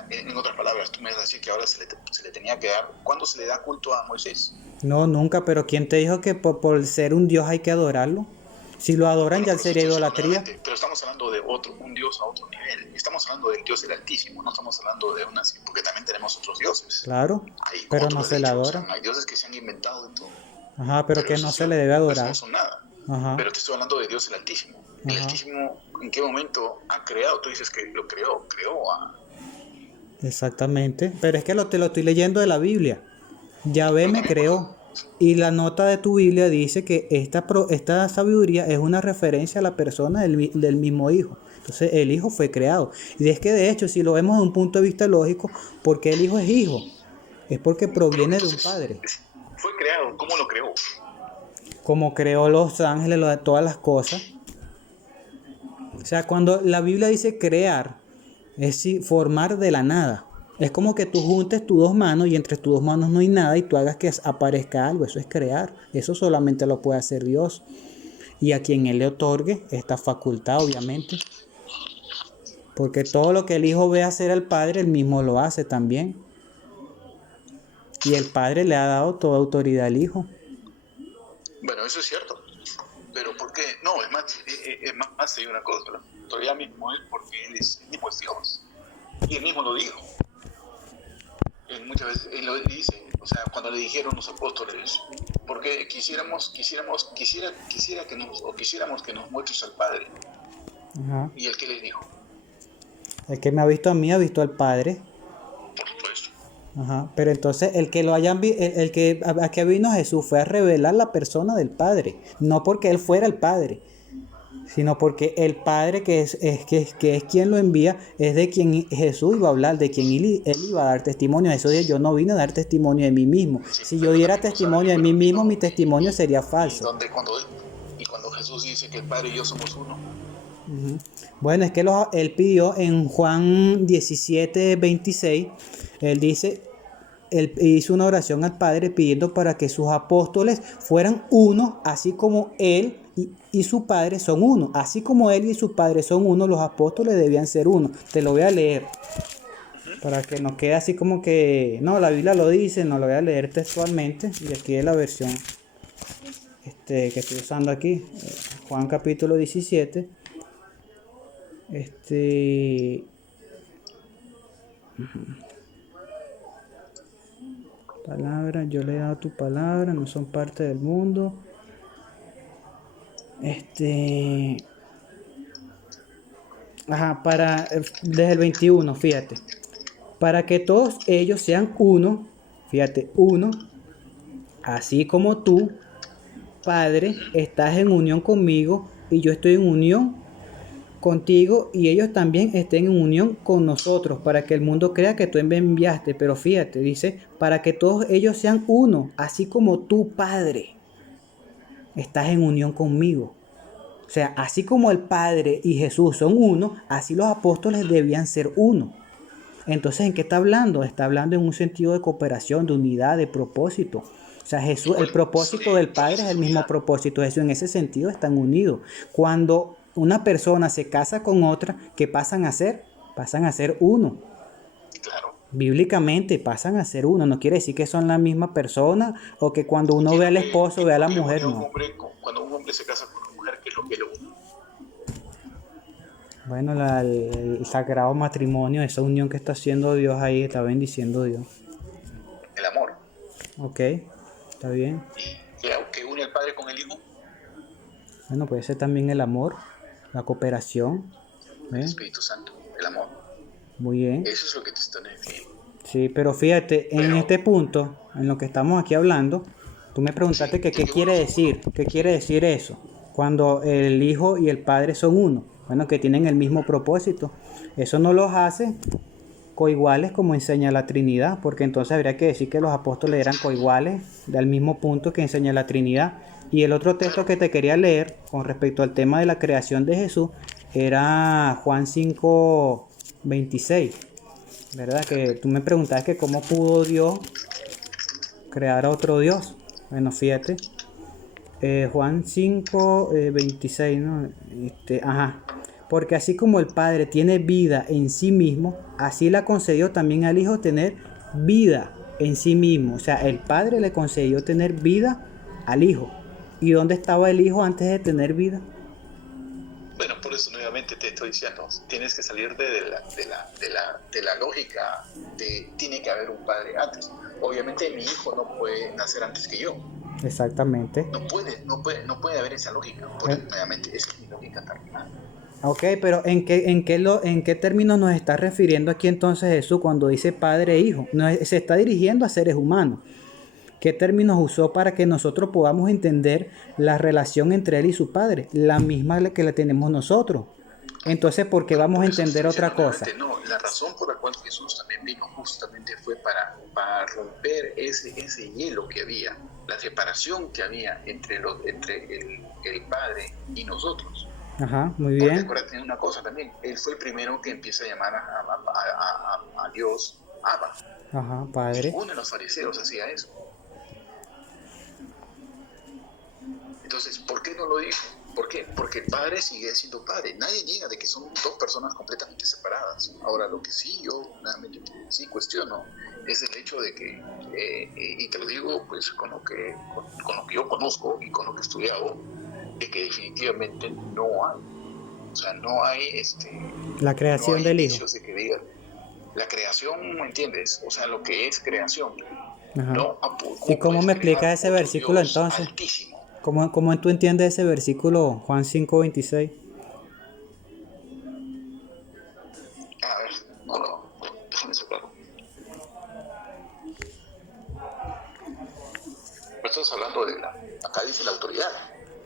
en otras palabras, tú me vas a decir que ahora se le tenía que dar. ¿Cuándo se le da culto a Moisés? No, nunca, pero ¿quién te dijo que por ser un Dios hay que adorarlo? Si lo adoran, ya sería idolatría. Pero estamos hablando de un Dios a otro nivel. Estamos hablando del Dios del Altísimo, no estamos hablando de porque también tenemos otros dioses. Claro, pero no se le adora. Hay dioses que se han inventado de todo. Ajá, pero que no se le debe adorar. No son nada. Ajá. Pero te estoy hablando de Dios el Altísimo. El Altísimo, ¿en qué momento ha creado? Tú dices que lo creó a... Exactamente, pero es que te lo estoy leyendo de la Biblia. Yahvé me creó. Y la nota de tu Biblia dice que esta sabiduría es una referencia a la persona del mismo Hijo. Entonces el Hijo fue creado. Y es que de hecho, si lo vemos desde un punto de vista lógico, ¿por qué el Hijo es Hijo? Es porque proviene de un Padre. Fue creado, ¿cómo lo creó? Como creó los ángeles, todas las cosas. O sea, cuando la Biblia dice crear, es formar de la nada. Es como que tú juntes tus dos manos y entre tus dos manos no hay nada y tú hagas que aparezca algo. Eso es crear. Eso solamente lo puede hacer Dios. Y a quien Él le otorgue esta facultad, obviamente. Porque todo lo que el Hijo ve hacer al Padre, Él mismo lo hace también. Y el Padre le ha dado toda autoridad al Hijo. Bueno, eso es cierto. Pero ¿por qué? No, es más hay una cosa. Todavía mismo es porque Él mismo es Dios. Y Él mismo lo dijo. Muchas veces Él lo dice, o sea, cuando le dijeron los apóstoles, porque quisiéramos que nos muestres al Padre. Ajá. ¿Y el que les dijo? El que me ha visto a mí ha visto al Padre. Por supuesto. Ajá. Pero entonces el que a que vino Jesús fue a revelar la persona del Padre, no porque Él fuera el Padre, sino porque el Padre que es quien lo envía, es de quien Jesús iba a hablar, de quien él iba a dar testimonio. Jesús dijo: yo no vine a dar testimonio de mí mismo. Sí, si yo diera testimonio de mí mismo, mi testimonio sería falso. Y cuando Jesús dice que el Padre y yo somos uno. Uh-huh. Bueno, es que él pidió en Juan 17:26, él dice, él hizo una oración al Padre pidiendo para que sus apóstoles fueran uno, así como él y su Padre son uno. Así como él y su Padre son uno, los apóstoles debían ser uno. Te lo voy a leer para que no quede así como que no, la Biblia lo dice. No lo voy a leer textualmente, y aquí es la versión que estoy usando aquí, Juan capítulo 17. Palabra, yo le he dado tu palabra, no son parte del mundo. Desde el 21, fíjate. Para que todos ellos sean uno, fíjate, uno, así como tú, Padre, estás en unión conmigo y yo estoy en unión contigo y ellos también estén en unión con nosotros, para que el mundo crea que tú me enviaste. Pero fíjate, dice, para que todos ellos sean uno, así como tú, Padre, estás en unión conmigo. O sea, así como el Padre y Jesús son uno, así los apóstoles debían ser uno. Entonces, ¿en qué está hablando? Está hablando en un sentido de cooperación, de unidad, de propósito. O sea, Jesús, el propósito del Padre es el mismo propósito de Jesús. En ese sentido están unidos. Cuando una persona se casa con otra, ¿qué pasan a ser? Pasan a ser uno. Claro. Bíblicamente pasan a ser uno. No quiere decir que son la misma persona o que cuando uno ve al esposo ve a la mujer, no. Cuando un hombre se casa con una mujer, ¿qué es lo que lo une? Bueno, el sagrado matrimonio, esa unión que está haciendo Dios ahí, está bendiciendo Dios. El amor. Ok, está bien. ¿Y qué une el Padre con el Hijo? Bueno, puede ser también el amor, la cooperación. El Espíritu Santo, el amor. Muy bien. Eso es lo que te están diciendo. Sí, pero fíjate, en este punto, en lo que estamos aquí hablando, tú me preguntaste que qué quiere decir. ¿Qué quiere decir eso? Cuando el Hijo y el Padre son uno. Bueno, que tienen el mismo propósito. Eso no los hace coiguales como enseña la Trinidad, porque entonces habría que decir que los apóstoles eran coiguales del mismo punto que enseña la Trinidad. Y el otro texto que te quería leer con respecto al tema de la creación de Jesús era Juan 5:26, ¿verdad? Que tú me preguntabas que cómo pudo Dios crear a otro Dios. Bueno, fíjate, Juan 5:26, ¿no? Porque así como el Padre tiene vida en sí mismo, así le concedió también al Hijo tener vida en sí mismo. O sea, el Padre le concedió tener vida al Hijo. ¿Y dónde estaba el Hijo antes de tener vida? Bueno, por eso nuevamente te estoy diciendo, tienes que salir de la lógica de tiene que haber un padre antes. Obviamente mi hijo no puede nacer antes que yo. Exactamente. No puede haber esa lógica. Nuevamente, esa es mi lógica terminal. Ok, pero ¿en qué términos nos está refiriendo aquí entonces Jesús cuando dice Padre e Hijo? Se está dirigiendo a seres humanos. ¿Qué términos usó para que nosotros podamos entender la relación entre él y su padre? La misma que la tenemos nosotros. Entonces, ¿por qué Bueno, vamos por a eso estoy entender diciendo otra nuevamente, cosa? no, la razón por la cual Jesús también vino justamente fue para romper ese hielo que había, la separación que había entre el Padre y nosotros. Ajá, muy Porque bien. acuérdate de una cosa también, él fue el primero que empieza a llamar a Dios Abba. Ajá, padre. Ninguno de los fariseos hacía eso. Entonces, ¿por qué no lo dijo? ¿Por qué? Porque el padre sigue siendo padre. Nadie niega de que son dos personas completamente separadas. Ahora, lo que sí yo realmente sí cuestiono es el hecho de que, y te lo digo pues con lo que yo conozco y con lo que he estudiado, de que definitivamente no hay. O sea, no hay, La no creación hay del hijo. indicios de que diga la creación, ¿me entiendes? O sea, lo que es creación. Ajá. No, ¿Y ¿cómo cómo puedes me crear explicas ese otro versículo Dios entonces? altísimo? ¿Cómo tú entiendes ese versículo, Juan 5:26? A ver, no, déjame sacarlo. Pero estás hablando de acá dice la autoridad.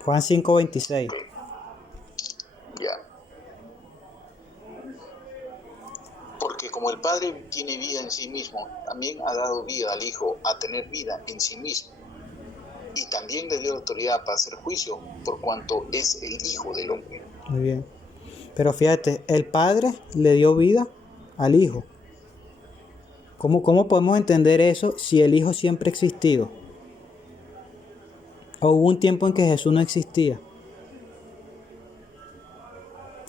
Juan 5:26. Ok, ya. Porque como el Padre tiene vida en sí mismo, también ha dado vida al Hijo a tener vida en sí mismo. Y también le dio autoridad para hacer juicio por cuanto es el Hijo del Hombre. Muy bien. Pero fíjate, el Padre le dio vida al Hijo. ¿Cómo podemos entender eso si el Hijo siempre ha existido? ¿O hubo un tiempo en que Jesús no existía?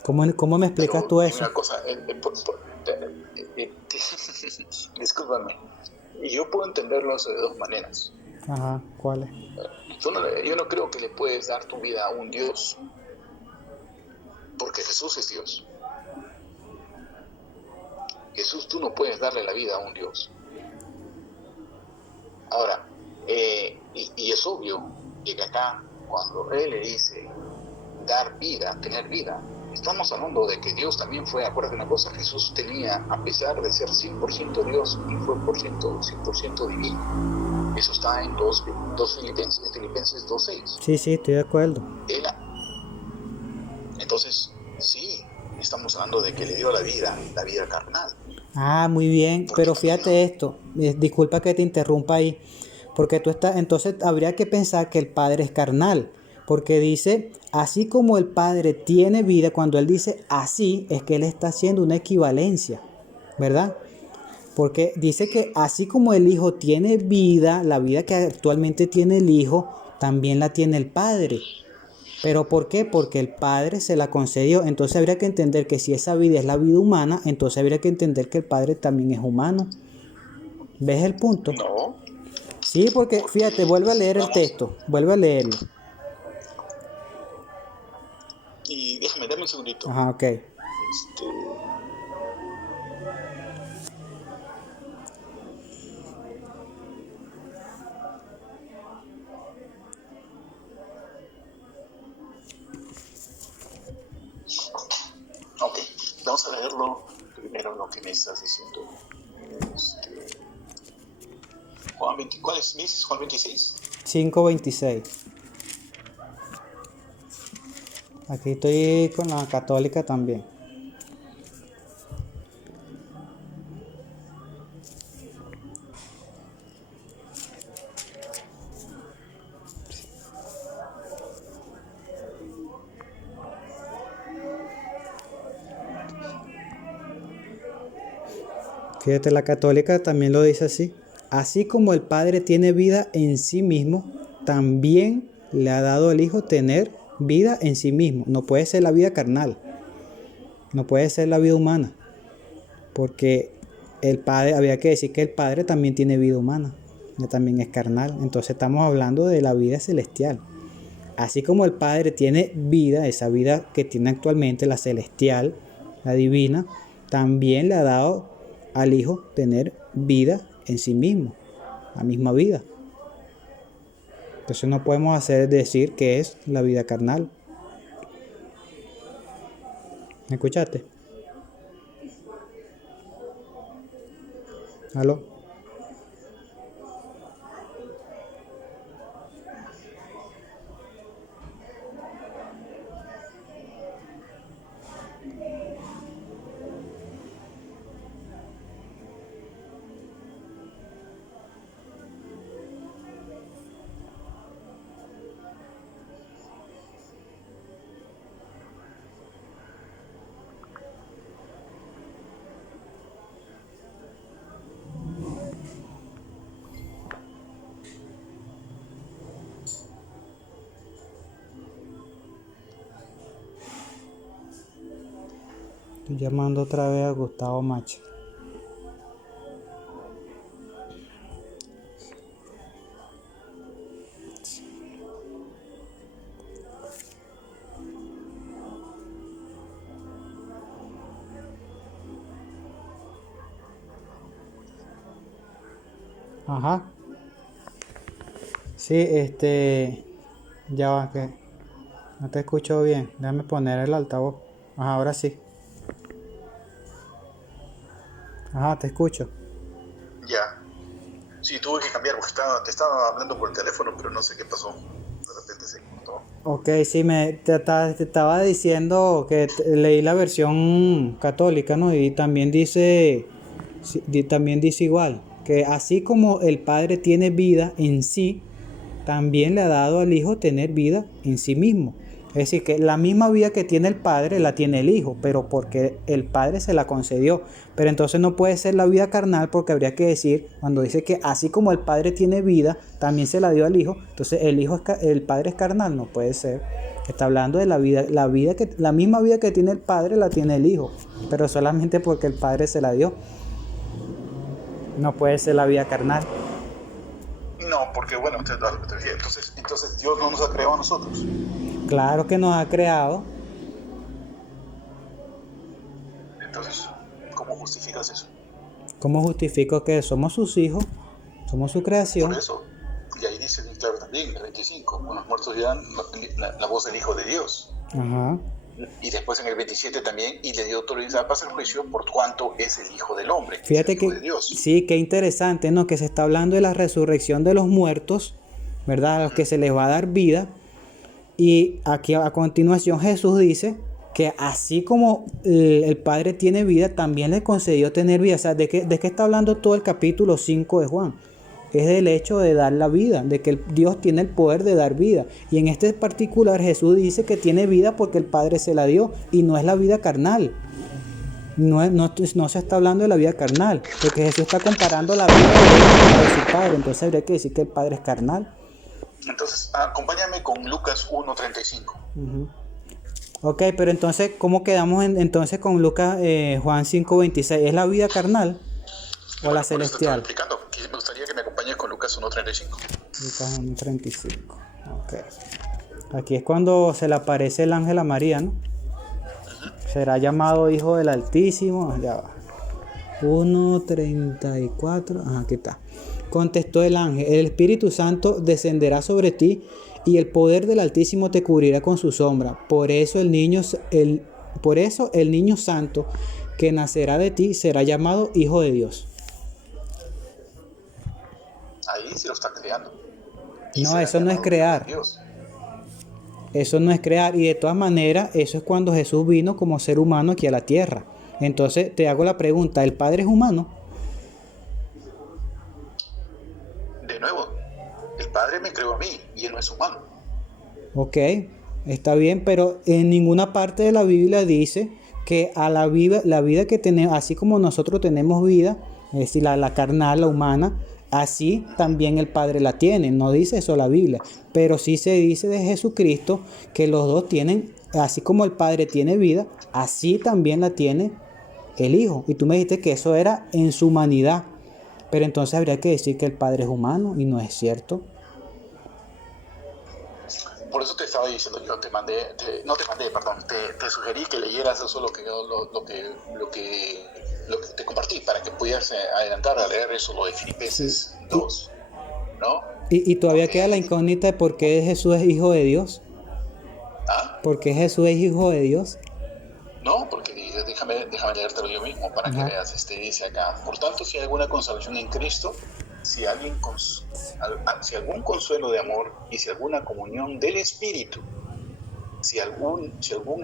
¿Cómo me explicas Pero tú dime eso? una cosa, discúlpame, yo puedo entenderlo de dos maneras. Ajá, ¿cuál es? Yo no creo que le puedes dar tu vida a un Dios, porque Jesús es Dios. Jesús, tú no puedes darle la vida a un Dios. Ahora, y es obvio que acá, cuando Él le dice dar vida, tener vida, estamos hablando de que Dios también fue, acuérdate una cosa, Jesús tenía, a pesar de ser 100% Dios, y fue 100% divino. Eso está en Filipenses 2:6. Sí, estoy de acuerdo. Entonces, sí, estamos hablando de que le dio la vida carnal. Ah, muy bien, Porque pero también fíjate esto, disculpa que te interrumpa ahí, porque entonces habría que pensar que el Padre es carnal, porque dice, así como el Padre tiene vida, cuando él dice así, es que él está haciendo una equivalencia, ¿verdad? Porque dice que así como el Hijo tiene vida, la vida que actualmente tiene el Hijo, también la tiene el Padre. ¿Pero por qué? Porque el Padre se la concedió. Entonces habría que entender que si esa vida es la vida humana, entonces habría que entender que el Padre también es humano. ¿Ves el punto? no, Sí, porque fíjate, porque vuelve a si leer el vamos, texto, vuelve a leerlo. y déjame, dame un segundito. Ajá, ok. Este, ok, vamos a leerlo primero lo que me estás diciendo. Juan 20, ¿cuál es? ¿Me dices Juan 26? 5:26. Aquí estoy con la católica también. Fíjate, la católica también lo dice así. Así como el Padre tiene vida en sí mismo, también le ha dado al Hijo tener vida en sí mismo. No puede ser la vida carnal, no puede ser la vida humana, porque el Padre, había que decir que el Padre también tiene vida humana, que también es carnal. Entonces estamos hablando de la vida celestial. Así como el Padre tiene vida, esa vida que tiene actualmente, la celestial, la divina, también le ha dado al Hijo tener vida en sí mismo, la misma vida. Entonces no podemos decir que es la vida carnal. ¿Me escuchaste? ¿Aló? Estoy llamando otra vez a Gustavo Macho. Ajá. Sí, ya va, que no te escucho bien. Déjame poner el altavoz. Ajá, ahora sí. Ajá, te escucho. Ya. Sí, tuve que cambiar porque te estaba hablando por el teléfono, pero no sé qué pasó. De repente se cortó. Ok, sí, te estaba diciendo que leí la versión católica, ¿no? Y también dice, también dice igual, que así como el Padre tiene vida en sí, también le ha dado al Hijo tener vida en sí mismo. Es decir, que la misma vida que tiene el Padre la tiene el Hijo, pero porque el Padre se la concedió. Pero entonces no puede ser la vida carnal, porque habría que decir, cuando dice que así como el Padre tiene vida, también se la dio al Hijo, entonces el Padre es carnal, no puede ser. Está hablando de la misma vida que tiene el Padre la tiene el Hijo, pero solamente porque el Padre se la dio. No puede ser la vida carnal. No, porque bueno, entonces Dios no nos ha creado a nosotros. Claro que nos ha creado. Entonces, ¿cómo justificas eso? ¿Cómo justifico que somos sus hijos? Somos su creación. Por eso, y ahí dice bien claro también, el 25, los muertos dirán la voz del Hijo de Dios. Ajá. Y después en el 27 también, y le dio autoridad para hacer juicio por cuanto es el Hijo del Hombre. Fíjate es el Hijo que de Dios. sí, qué interesante, ¿no? Que se está hablando de la resurrección de los muertos, ¿verdad? A los que se les va a dar vida. Y aquí a continuación Jesús dice que así como el Padre tiene vida, también le concedió tener vida. O sea, ¿de qué está hablando todo el capítulo 5 de Juan? Es del hecho de dar la vida, de que Dios tiene el poder de dar vida. Y en este particular Jesús dice que tiene vida porque el Padre se la dio y no es la vida carnal. No se está hablando de la vida carnal, porque Jesús está comparando la vida de su Padre. Entonces habría que decir que el Padre es carnal. Entonces, acompáñame con Lucas 1:35. Uh-huh. Ok, pero entonces, ¿cómo quedamos entonces con Lucas Juan 5:26? ¿Es la vida carnal o la celestial? Explicando. Me gustaría que me acompañes con Lucas 1:35. Lucas 1:35. Ok. Aquí es cuando se le aparece el ángel a María, ¿no? Uh-huh. Será llamado Hijo del Altísimo. Ya va. 1:34. Ajá, aquí está. Contestó el ángel: el Espíritu Santo descenderá sobre ti y el poder del Altísimo te cubrirá con su sombra. Por eso el niño santo que nacerá de ti será llamado Hijo de Dios. Ahí se lo está creando. No, eso no es crear. Eso no es crear. Y de todas maneras, eso es cuando Jesús vino como ser humano aquí a la tierra. Entonces te hago la pregunta: ¿el Padre es humano? De nuevo, el Padre me creó a mí y Él no es humano. Ok, está bien, pero en ninguna parte de la Biblia dice que a la vida que tenemos, así como nosotros tenemos vida, es decir, la carnal, la humana, así también el Padre la tiene. No dice eso la Biblia, pero sí se dice de Jesucristo que los dos tienen, así como el Padre tiene vida, así también la tiene el Hijo. Y tú me dijiste que eso era en su humanidad, pero entonces habría que decir que el Padre es humano y no es cierto. Por eso te estaba diciendo, yo te sugerí que leyeras eso lo que te compartí, para que pudieras adelantar a leer eso, lo de Filipenses 2, ¿no? Y todavía queda la incógnita de por qué Jesús es Hijo de Dios. ¿Ah? ¿Por qué Jesús es Hijo de Dios? No, porque déjame leértelo yo mismo para que veas. Dice acá: por tanto, si hay alguna consolación en Cristo, si algún consuelo de amor y si alguna comunión del Espíritu, si algún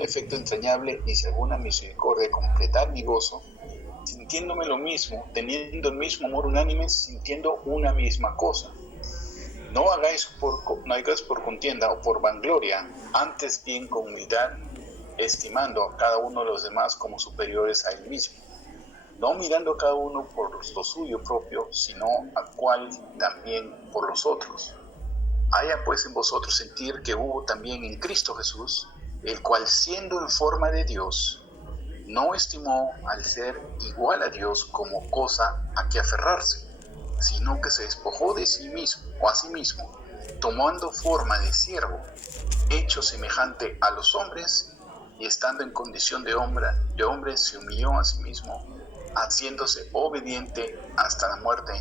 efecto entrañable y si alguna misericordia, completar mi gozo, sintiéndome lo mismo, teniendo el mismo amor unánime, sintiendo una misma cosa. No hagáis por contienda o por vanagloria, antes bien con humildad, estimando a cada uno de los demás como superiores a él mismo, no mirando a cada uno por lo suyo propio, sino a cual también por los otros. Haya pues en vosotros sentir que hubo también en Cristo Jesús, el cual siendo en forma de Dios, no estimó al ser igual a Dios como cosa a que aferrarse, sino que se despojó de sí mismo o a sí mismo, tomando forma de siervo, hecho semejante a los hombres, y estando en condición de hombre se humilló a sí mismo, haciéndose obediente hasta la muerte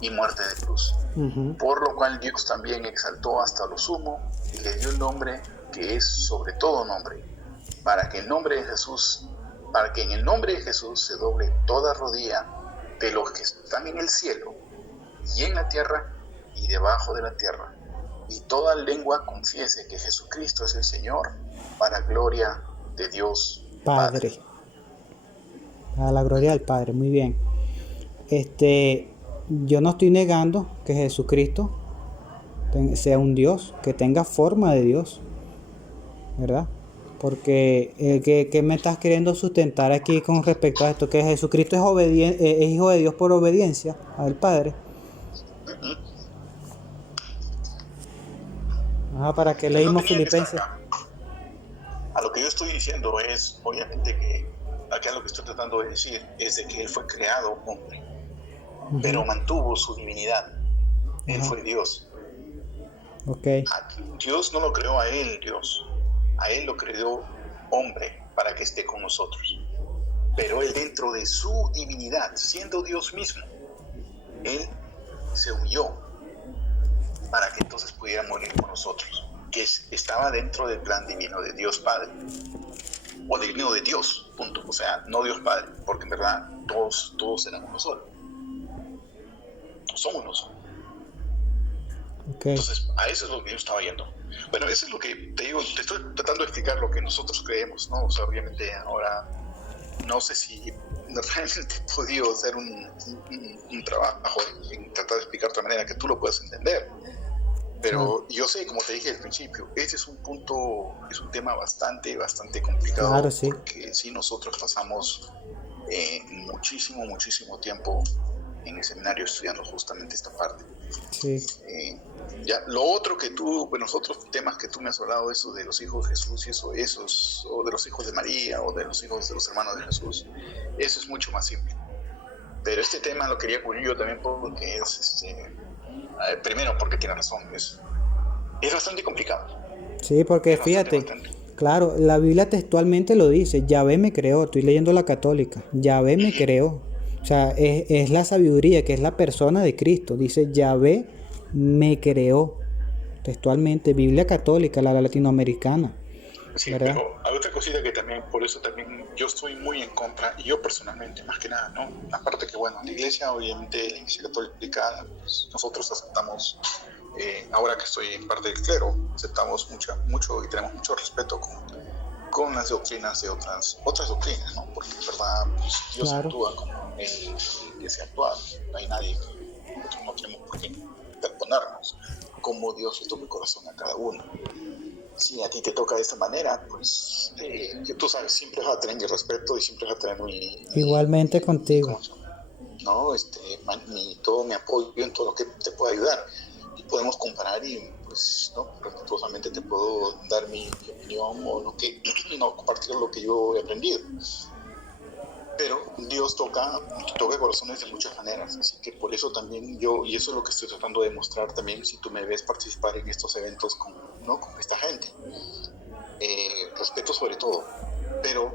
y muerte de cruz. Ujú. Por lo cual Dios también exaltó hasta lo sumo y le dio el nombre que es sobre todo nombre, para que en el nombre de Jesús, para que en el nombre de Jesús se doble toda rodilla de los que están en el cielo y en la tierra y debajo de la tierra, y toda lengua confiese que Jesucristo es el Señor, para gloria de Dios Padre. A la gloria del Padre, muy bien. Yo no estoy negando que Jesucristo sea un Dios, que tenga forma de Dios, ¿verdad? Porque ¿qué me estás queriendo sustentar aquí con respecto a esto? Que Jesucristo es hijo de Dios por obediencia al Padre. ¿Para qué Que no leímos tenía que estar Filipenses? acá. A lo que yo estoy diciendo es, obviamente que acá lo que estoy tratando de decir es de que Él fue creado hombre, pero mantuvo su divinidad. Él fue Dios. Ok. Dios no lo creó a Él, Dios. A Él lo creó hombre para que esté con nosotros. Pero Él, dentro de su divinidad, siendo Dios mismo, Él se humilló para que entonces pudiera morir por nosotros, que estaba dentro del plan divino de Dios Padre, o divino de Dios, punto. O sea, no Dios Padre, porque en verdad todos eran uno solo. Son uno solo. Okay. Entonces, a eso es lo que yo estaba yendo. Bueno, eso es lo que te digo, te estoy tratando de explicar lo que nosotros creemos, ¿no? O sea, obviamente ahora no sé si realmente he podido hacer un trabajo en tratar de explicar de otra manera que tú lo puedas entender. Pero yo sé, como te dije al principio, este es un punto, es un tema bastante complicado. Claro, sí. Porque sí, nosotros pasamos muchísimo tiempo en el seminario estudiando justamente esta parte. Sí. Ya, lo otro que tú, bueno, los otros temas que tú me has hablado, eso de los hijos de Jesús y esos, o de los hijos de María, o de los hijos de los hermanos de Jesús, eso es mucho más simple. Pero este tema lo quería cubrir yo también porque es, primero porque tiene razón, es bastante complicado. Sí, porque fíjate, claro, la Biblia textualmente lo dice, Yahvé me creó, estoy leyendo la católica, Yahvé me creó. O sea, es la sabiduría, que es la persona de Cristo. Dice, Yahvé me creó. Textualmente, Biblia católica, la latinoamericana. Sí, ¿verdad? pero hay otra cosita que también, por eso también yo estoy muy en contra, y yo personalmente, más que nada, ¿no? Aparte que, bueno, la iglesia, obviamente, la iglesia católica, pues, nosotros aceptamos, ahora que estoy en parte del clero, aceptamos mucho y tenemos mucho respeto con las doctrinas de otras doctrinas, ¿no? Porque en verdad pues, Dios actúa como Él desea actuar, no hay nadie, nosotros no tenemos por qué interponernos, como Dios le toca el corazón a cada uno. Si a ti te toca de esta manera, pues tú sabes, siempre vas a tener mi respeto y siempre vas a tener igualmente contigo. ¿No? Todo mi apoyo en todo lo que te pueda ayudar. Y podemos comparar y pues no, respetuosamente te puedo dar mi opinión o compartir lo que yo he aprendido. Pero Dios toca corazones de muchas maneras, así que por eso también yo, y eso es lo que estoy tratando de demostrar también si tú me ves participar en estos eventos con esta gente. Respeto sobre todo, pero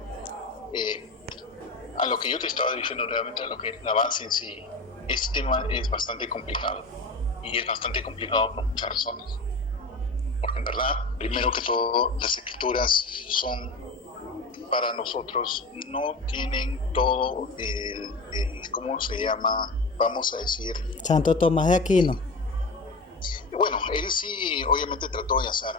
a lo que yo te estaba diciendo nuevamente, a lo que es la base en sí, este tema es bastante complicado, y es bastante complicado por muchas razones. Porque en verdad, primero que todo, las escrituras son, para nosotros, no tienen todo el ¿cómo se llama? Vamos a decir... Santo Tomás de Aquino. Bueno, él sí, obviamente trató de hacer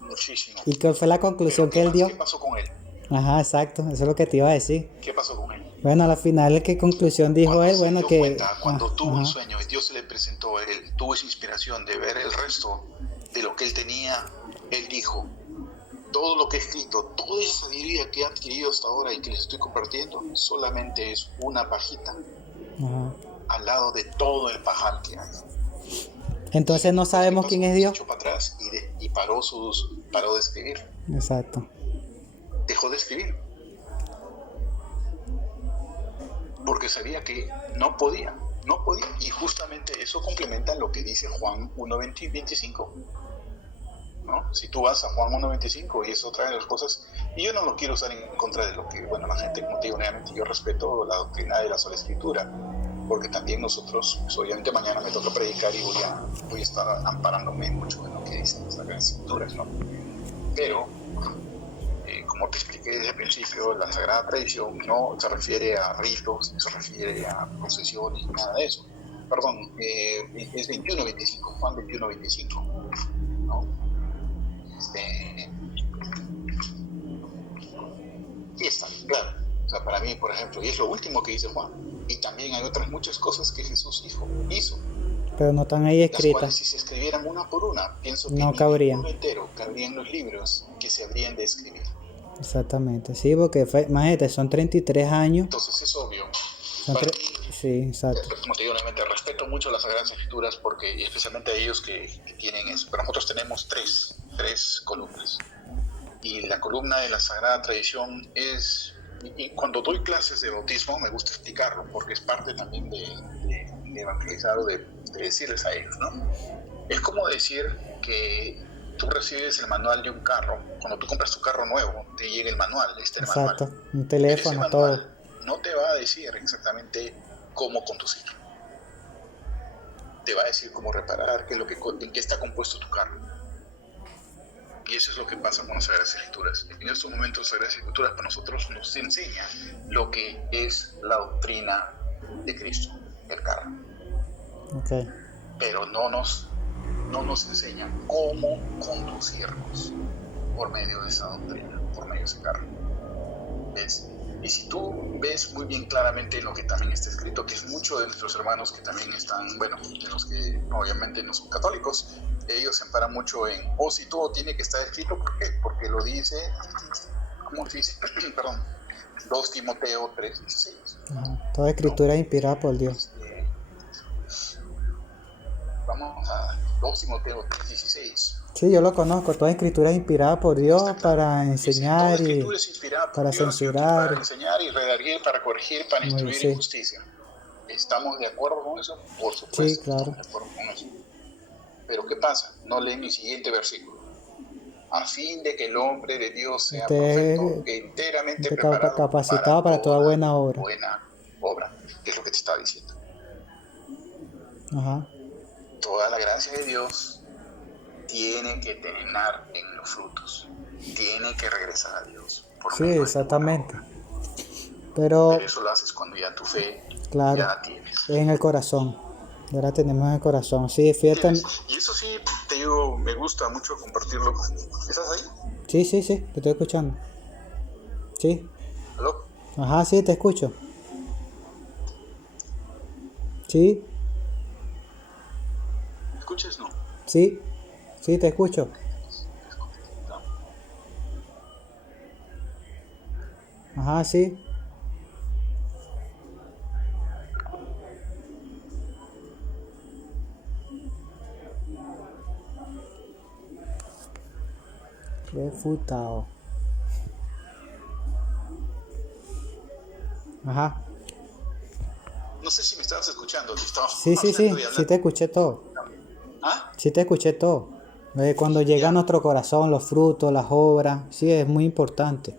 muchísimo. ¿Y cuál fue la conclusión que él dio? ¿Qué pasó con él? Ajá, exacto, eso es lo que te iba a decir. ¿Qué pasó con él? Bueno, al final, ¿qué conclusión dijo él? Bueno, cuando tuvo un sueño y Dios se le presentó a él, tuvo esa inspiración de ver el resto de lo que él tenía, él dijo, todo lo que he escrito, toda esa sabiduría que he adquirido hasta ahora y que les estoy compartiendo, solamente es una pajita al lado de todo el pajar que hay. Entonces no sabemos quién es Dios. Echó para atrás y paró de escribir. Exacto. Dejó de escribir. porque sabía que no podía. Y justamente eso complementa lo que dice Juan 1:25. ¿No? Si tú vas a Juan 1:25 y eso trae las cosas, y yo no lo quiero usar en contra de lo que, bueno, la gente, como te digo, nuevamente, yo respeto la doctrina de la sola escritura, porque también nosotros, pues, obviamente mañana me toca predicar y voy a estar amparándome mucho en lo que dicen las Sagradas Escrituras, ¿no? Pero, como te expliqué desde el principio, la Sagrada Tradición no se refiere a ritos, no se refiere a procesiones, nada de eso. Perdón, es 21:25, Juan 21:25, ¿no? Y está, claro. O sea, para mí, por ejemplo, y es lo último que dice Juan. Y también hay otras muchas cosas que Jesús hizo. Pero no están ahí Las cuales, escritas. si se escribieran una por una, pienso que No ni cabrían. el libro entero cabrían los libros que se habrían de escribir. Exactamente, sí, porque imagínate, son 33 años. Entonces es obvio. Sí, exacto. Como te digo, nuevamente, respeto mucho las Sagradas Escrituras, porque, y especialmente a ellos que tienen eso. Pero nosotros tenemos tres columnas. Y la columna de la Sagrada Tradición es, y cuando doy clases de bautismo me gusta explicarlo, porque es parte también de evangelizar o de decirles a ellos, ¿no? Es como decir que tú recibes el manual de un carro. Cuando tú compras tu carro nuevo, te llega el manual, Exacto, manual. un teléfono, Ese todo. manual no te va a decir exactamente cómo conducir. Te va a decir cómo reparar, en qué está compuesto tu carro. Y eso es lo que pasa con las Sagradas Escrituras. En estos momentos, las Sagradas Escrituras para nosotros nos enseña lo que es la doctrina de Cristo, el carro. Okay. Pero no nos enseña cómo conducirnos por medio de esa doctrina, por medio de ese carro. ¿Ves? Y si tú ves muy bien claramente lo que también está escrito, que es muchos de nuestros hermanos que también están, bueno, de los que obviamente no son católicos, ellos se amparan mucho en, si todo tiene que estar escrito, ¿por qué? Porque lo dice, ¿cómo se dice? Perdón, 2 Timoteo 3:16. Toda escritura es inspirada por Dios. Vamos a 2 Timoteo 3:16. Sí, yo lo conozco. Toda escritura es inspirada por Dios para enseñar y para Dios, censurar. para enseñar y redarguir, para corregir, para instruir en justicia. ¿Estamos de acuerdo con eso? Por supuesto, sí, claro. estamos de acuerdo con eso. Pero ¿qué pasa? No leen el siguiente versículo. A fin de que el hombre de Dios sea perfecto, enteramente preparado, capacitado para toda buena obra. ¿Qué es lo que te está diciendo? Ajá. Toda la gracia de Dios tiene que terminar en los frutos. Tiene que regresar a Dios. Sí, exactamente. Pero eso lo haces cuando ya tu fe claro, ya la tienes. En el corazón. Ya la tenemos en el corazón. Sí, fíjate. Y eso sí, te digo, me gusta mucho compartirlo. ¿Estás ahí? Sí, te estoy escuchando. Sí. ¿Aló? Ajá, sí, te escucho. Sí. ¿Me escuchas? No. Sí, te escucho. Ajá, sí. Refutado. Ajá. No sé si me estabas escuchando. Sí, sí te escuché todo. ¿Ah? Sí te escuché todo. Cuando llega a nuestro corazón los frutos, las obras, sí, es muy importante.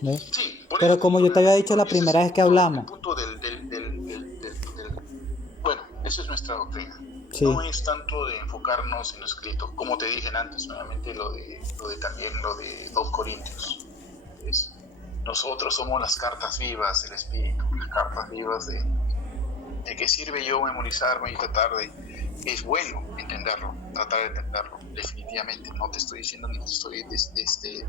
¿Ves? Sí, pero como yo te había dicho la primera vez que hablamos. El punto bueno, esa es nuestra doctrina. Sí. No es tanto de enfocarnos en lo escrito, como te dije antes, nuevamente lo de 2 Corintios. Nosotros somos las cartas vivas del Espíritu, las cartas vivas de qué sirve yo memorizarme y tratar de... Es bueno entenderlo, tratar de entenderlo, definitivamente. No te estoy diciendo ni te estoy,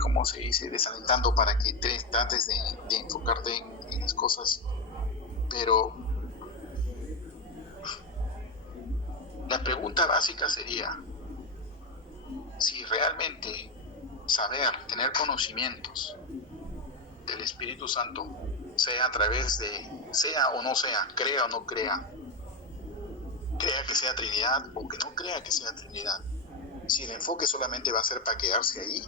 ¿cómo se dice?, desalentando para que trates de enfocarte en las cosas. Pero la pregunta básica sería, si realmente saber, tener conocimientos del Espíritu Santo, sea a través de, sea o no sea, crea o no crea que sea Trinidad o que no crea que sea Trinidad, si el enfoque solamente va a ser para quedarse ahí,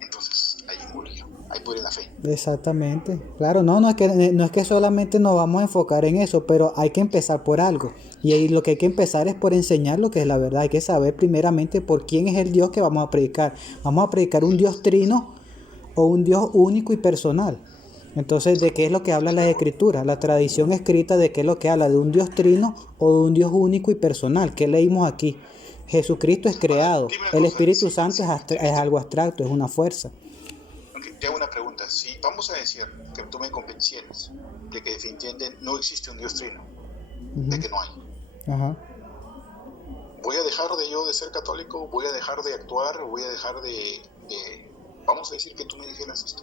entonces ahí murió. Ahí muere en la fe. Exactamente. Claro, no es que solamente nos vamos a enfocar en eso, pero hay que empezar por algo. Y ahí lo que hay que empezar es por enseñar lo que es la verdad. Hay que saber primeramente por quién es el Dios que vamos a predicar. ¿Vamos a predicar un Dios trino o un Dios único y personal? Entonces, ¿de qué es lo que habla la Escritura? La tradición escrita, ¿de qué es lo que habla? ¿De un Dios trino o de un Dios único y personal? ¿Qué leímos aquí? Jesucristo es creado. Dime una El cosa, Espíritu sí, Santo sí, es algo abstracto, es una fuerza. ok, te hago una pregunta. Si vamos a decir que tú me convencieras de que definitivamente no existe un Dios trino, de Ujú. que no hay, Ajá. ¿voy a dejar de yo de ser católico? ¿Voy a dejar de actuar? ¿Voy a dejar vamos a decir que tú me dijeras esto?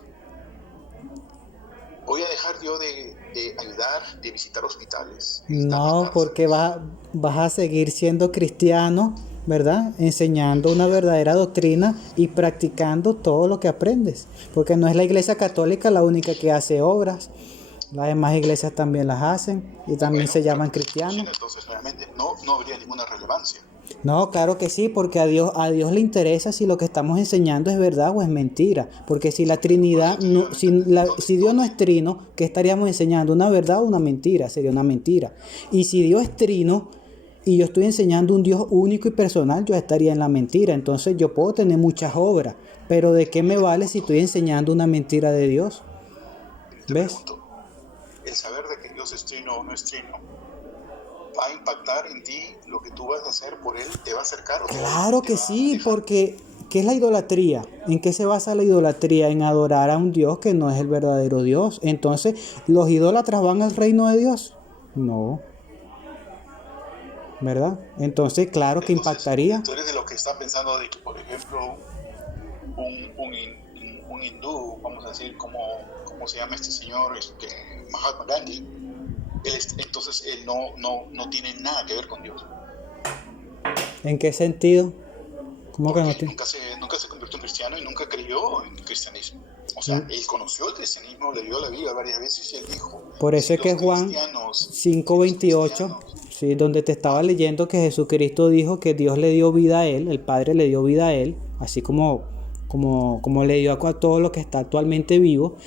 ¿Voy a dejar yo de ayudar, de visitar hospitales, de visitar las No, porque cárceles? vas a seguir siendo cristiano, ¿verdad? Enseñando una verdadera doctrina y practicando todo lo que aprendes. Porque no es la Iglesia Católica la única que hace obras. Las demás iglesias también las hacen y también Bueno, se pero llaman que cristianos. funcione entonces nuevamente, no habría ninguna relevancia. No, claro que sí, porque a Dios le interesa si lo que estamos enseñando es verdad o es mentira. Porque si la Por eso Trinidad, te digo, no, si Dios no ¿dónde? es trino, ¿qué estaríamos enseñando? ¿Una verdad o una mentira? Sería una mentira. Y si Dios es trino y yo estoy enseñando un Dios único y personal, yo estaría en la mentira. Entonces yo puedo tener muchas obras, pero ¿de qué Y me te vale si pregunto, estoy enseñando una mentira de Dios? y te ¿Ves? pregunto, ¿el saber de que Dios es trino o no es trino va a impactar en ti lo que tú vas a hacer por Él? ¿Te va a acercar o Claro te que va a sí, alejar? porque ¿qué es la idolatría? ¿En qué se basa la idolatría? En adorar a un Dios que no es el verdadero Dios. Entonces, ¿los idólatras van al reino de Dios? No, ¿verdad? Entonces, claro que Entonces, impactaría. tú eres de los que está pensando de que, por ejemplo, un hindú, vamos a decir, ¿cómo se llama este señor? Mahatma Gandhi, entonces él no tiene nada que ver con Dios, ¿En qué sentido? ¿Cómo que no porque tiene? nunca se convirtió en cristiano y nunca creyó en el cristianismo. O sea, él conoció el cristianismo, le dio la Biblia varias veces y él dijo, Por eso es que Juan si los 5:28, cristianos, sí, donde te estaba ah, leyendo que Jesucristo dijo que Dios le dio vida a él, el Padre le dio vida a él, así como le dio a todo lo que está actualmente vivo.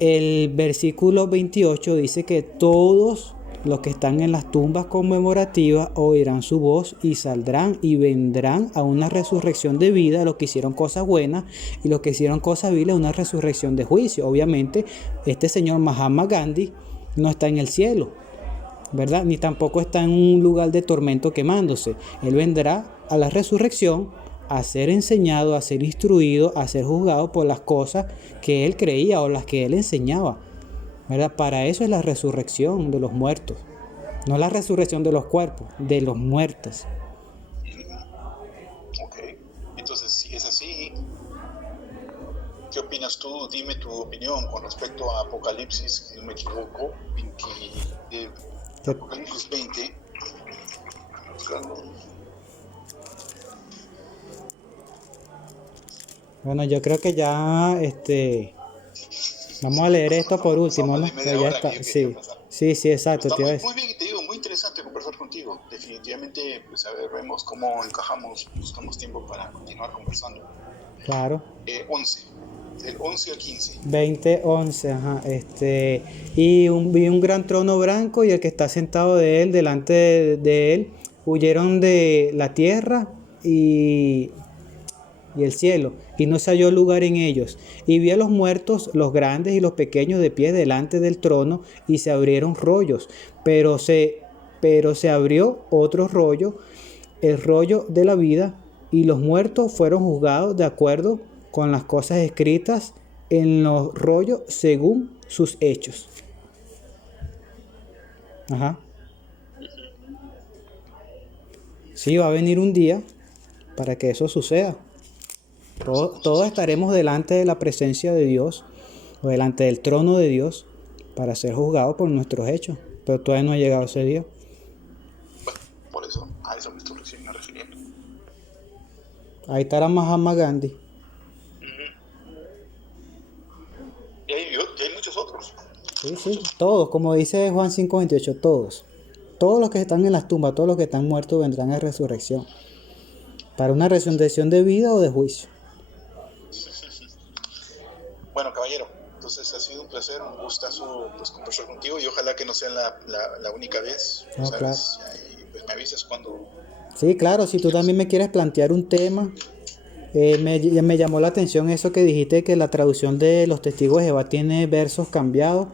El versículo 28 dice que todos los que están en las tumbas conmemorativas oirán su voz y saldrán y vendrán a una resurrección de vida, los que hicieron cosas buenas, y los que hicieron cosas viles, una resurrección de juicio. Obviamente, este señor Mahatma Gandhi no está en el cielo, ¿verdad? Ni tampoco está en un lugar de tormento quemándose. Él vendrá a la resurrección a ser enseñado, a ser instruido, a ser juzgado por las cosas que él creía o las que él enseñaba, ¿verdad? Para eso es la resurrección de los muertos. No la resurrección de los cuerpos, de los muertos. ok, entonces si es así, ¿qué opinas tú? Dime tu opinión con respecto a Apocalipsis, si no me equivoco, Apocalipsis 20, buscando. Bueno, yo creo que ya vamos a leer esto por Pasamos último, más ¿no? de Que media ya hora que está. yo quería Sí, pasar. sí, sí, Pero exacto, está te iba a muy, decir. muy bien y te digo, muy interesante conversar contigo. Definitivamente, pues a ver, vemos cómo encajamos, buscamos tiempo para continuar conversando. Claro. 11, del 11 al 15. 20:11, ajá. Y vi un gran trono blanco y el que está sentado de él, delante de él, huyeron de la tierra y el cielo, y no se halló lugar en ellos. Y vi a los muertos, los grandes y los pequeños, de pie delante del trono, y se abrieron rollos, pero se abrió otro rollo, el rollo de la vida, y los muertos fueron juzgados de acuerdo con las cosas escritas en los rollos según sus hechos. Ajá. Sí, va a venir un día para que eso suceda. Todos estaremos delante de la presencia de Dios o delante del trono de Dios para ser juzgados por nuestros hechos, pero todavía no ha llegado ese día. Bueno, por eso, a eso me estoy refiriendo. Ahí estará Mahatma Gandhi. Y hay muchos otros. Sí, sí, Muchos. todos, como dice Juan 5:28, todos. Todos los que están en las tumbas, todos los que están muertos vendrán a resurrección. Para una resurrección de vida o de juicio. Bueno, caballero, entonces ha sido un placer, un gustazo pues, conversar contigo y ojalá que no sea la única vez, No, claro. ¿sabes? Y, pues me avisas cuando Sí, claro, si tú quieras. también me quieres plantear un tema, me llamó la atención eso que dijiste que la traducción de los testigos de Jehová tiene versos cambiados.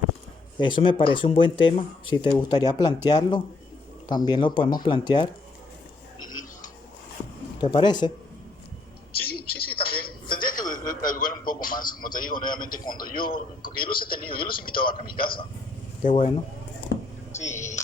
Eso me parece un buen tema. Si te gustaría plantearlo, también lo podemos plantear. ¿Te parece? Sí, sí, sí, también. Tendría que averiguar un poco más, como te digo nuevamente, porque yo los he tenido, yo los he invitado acá a mi casa. Qué bueno. Sí,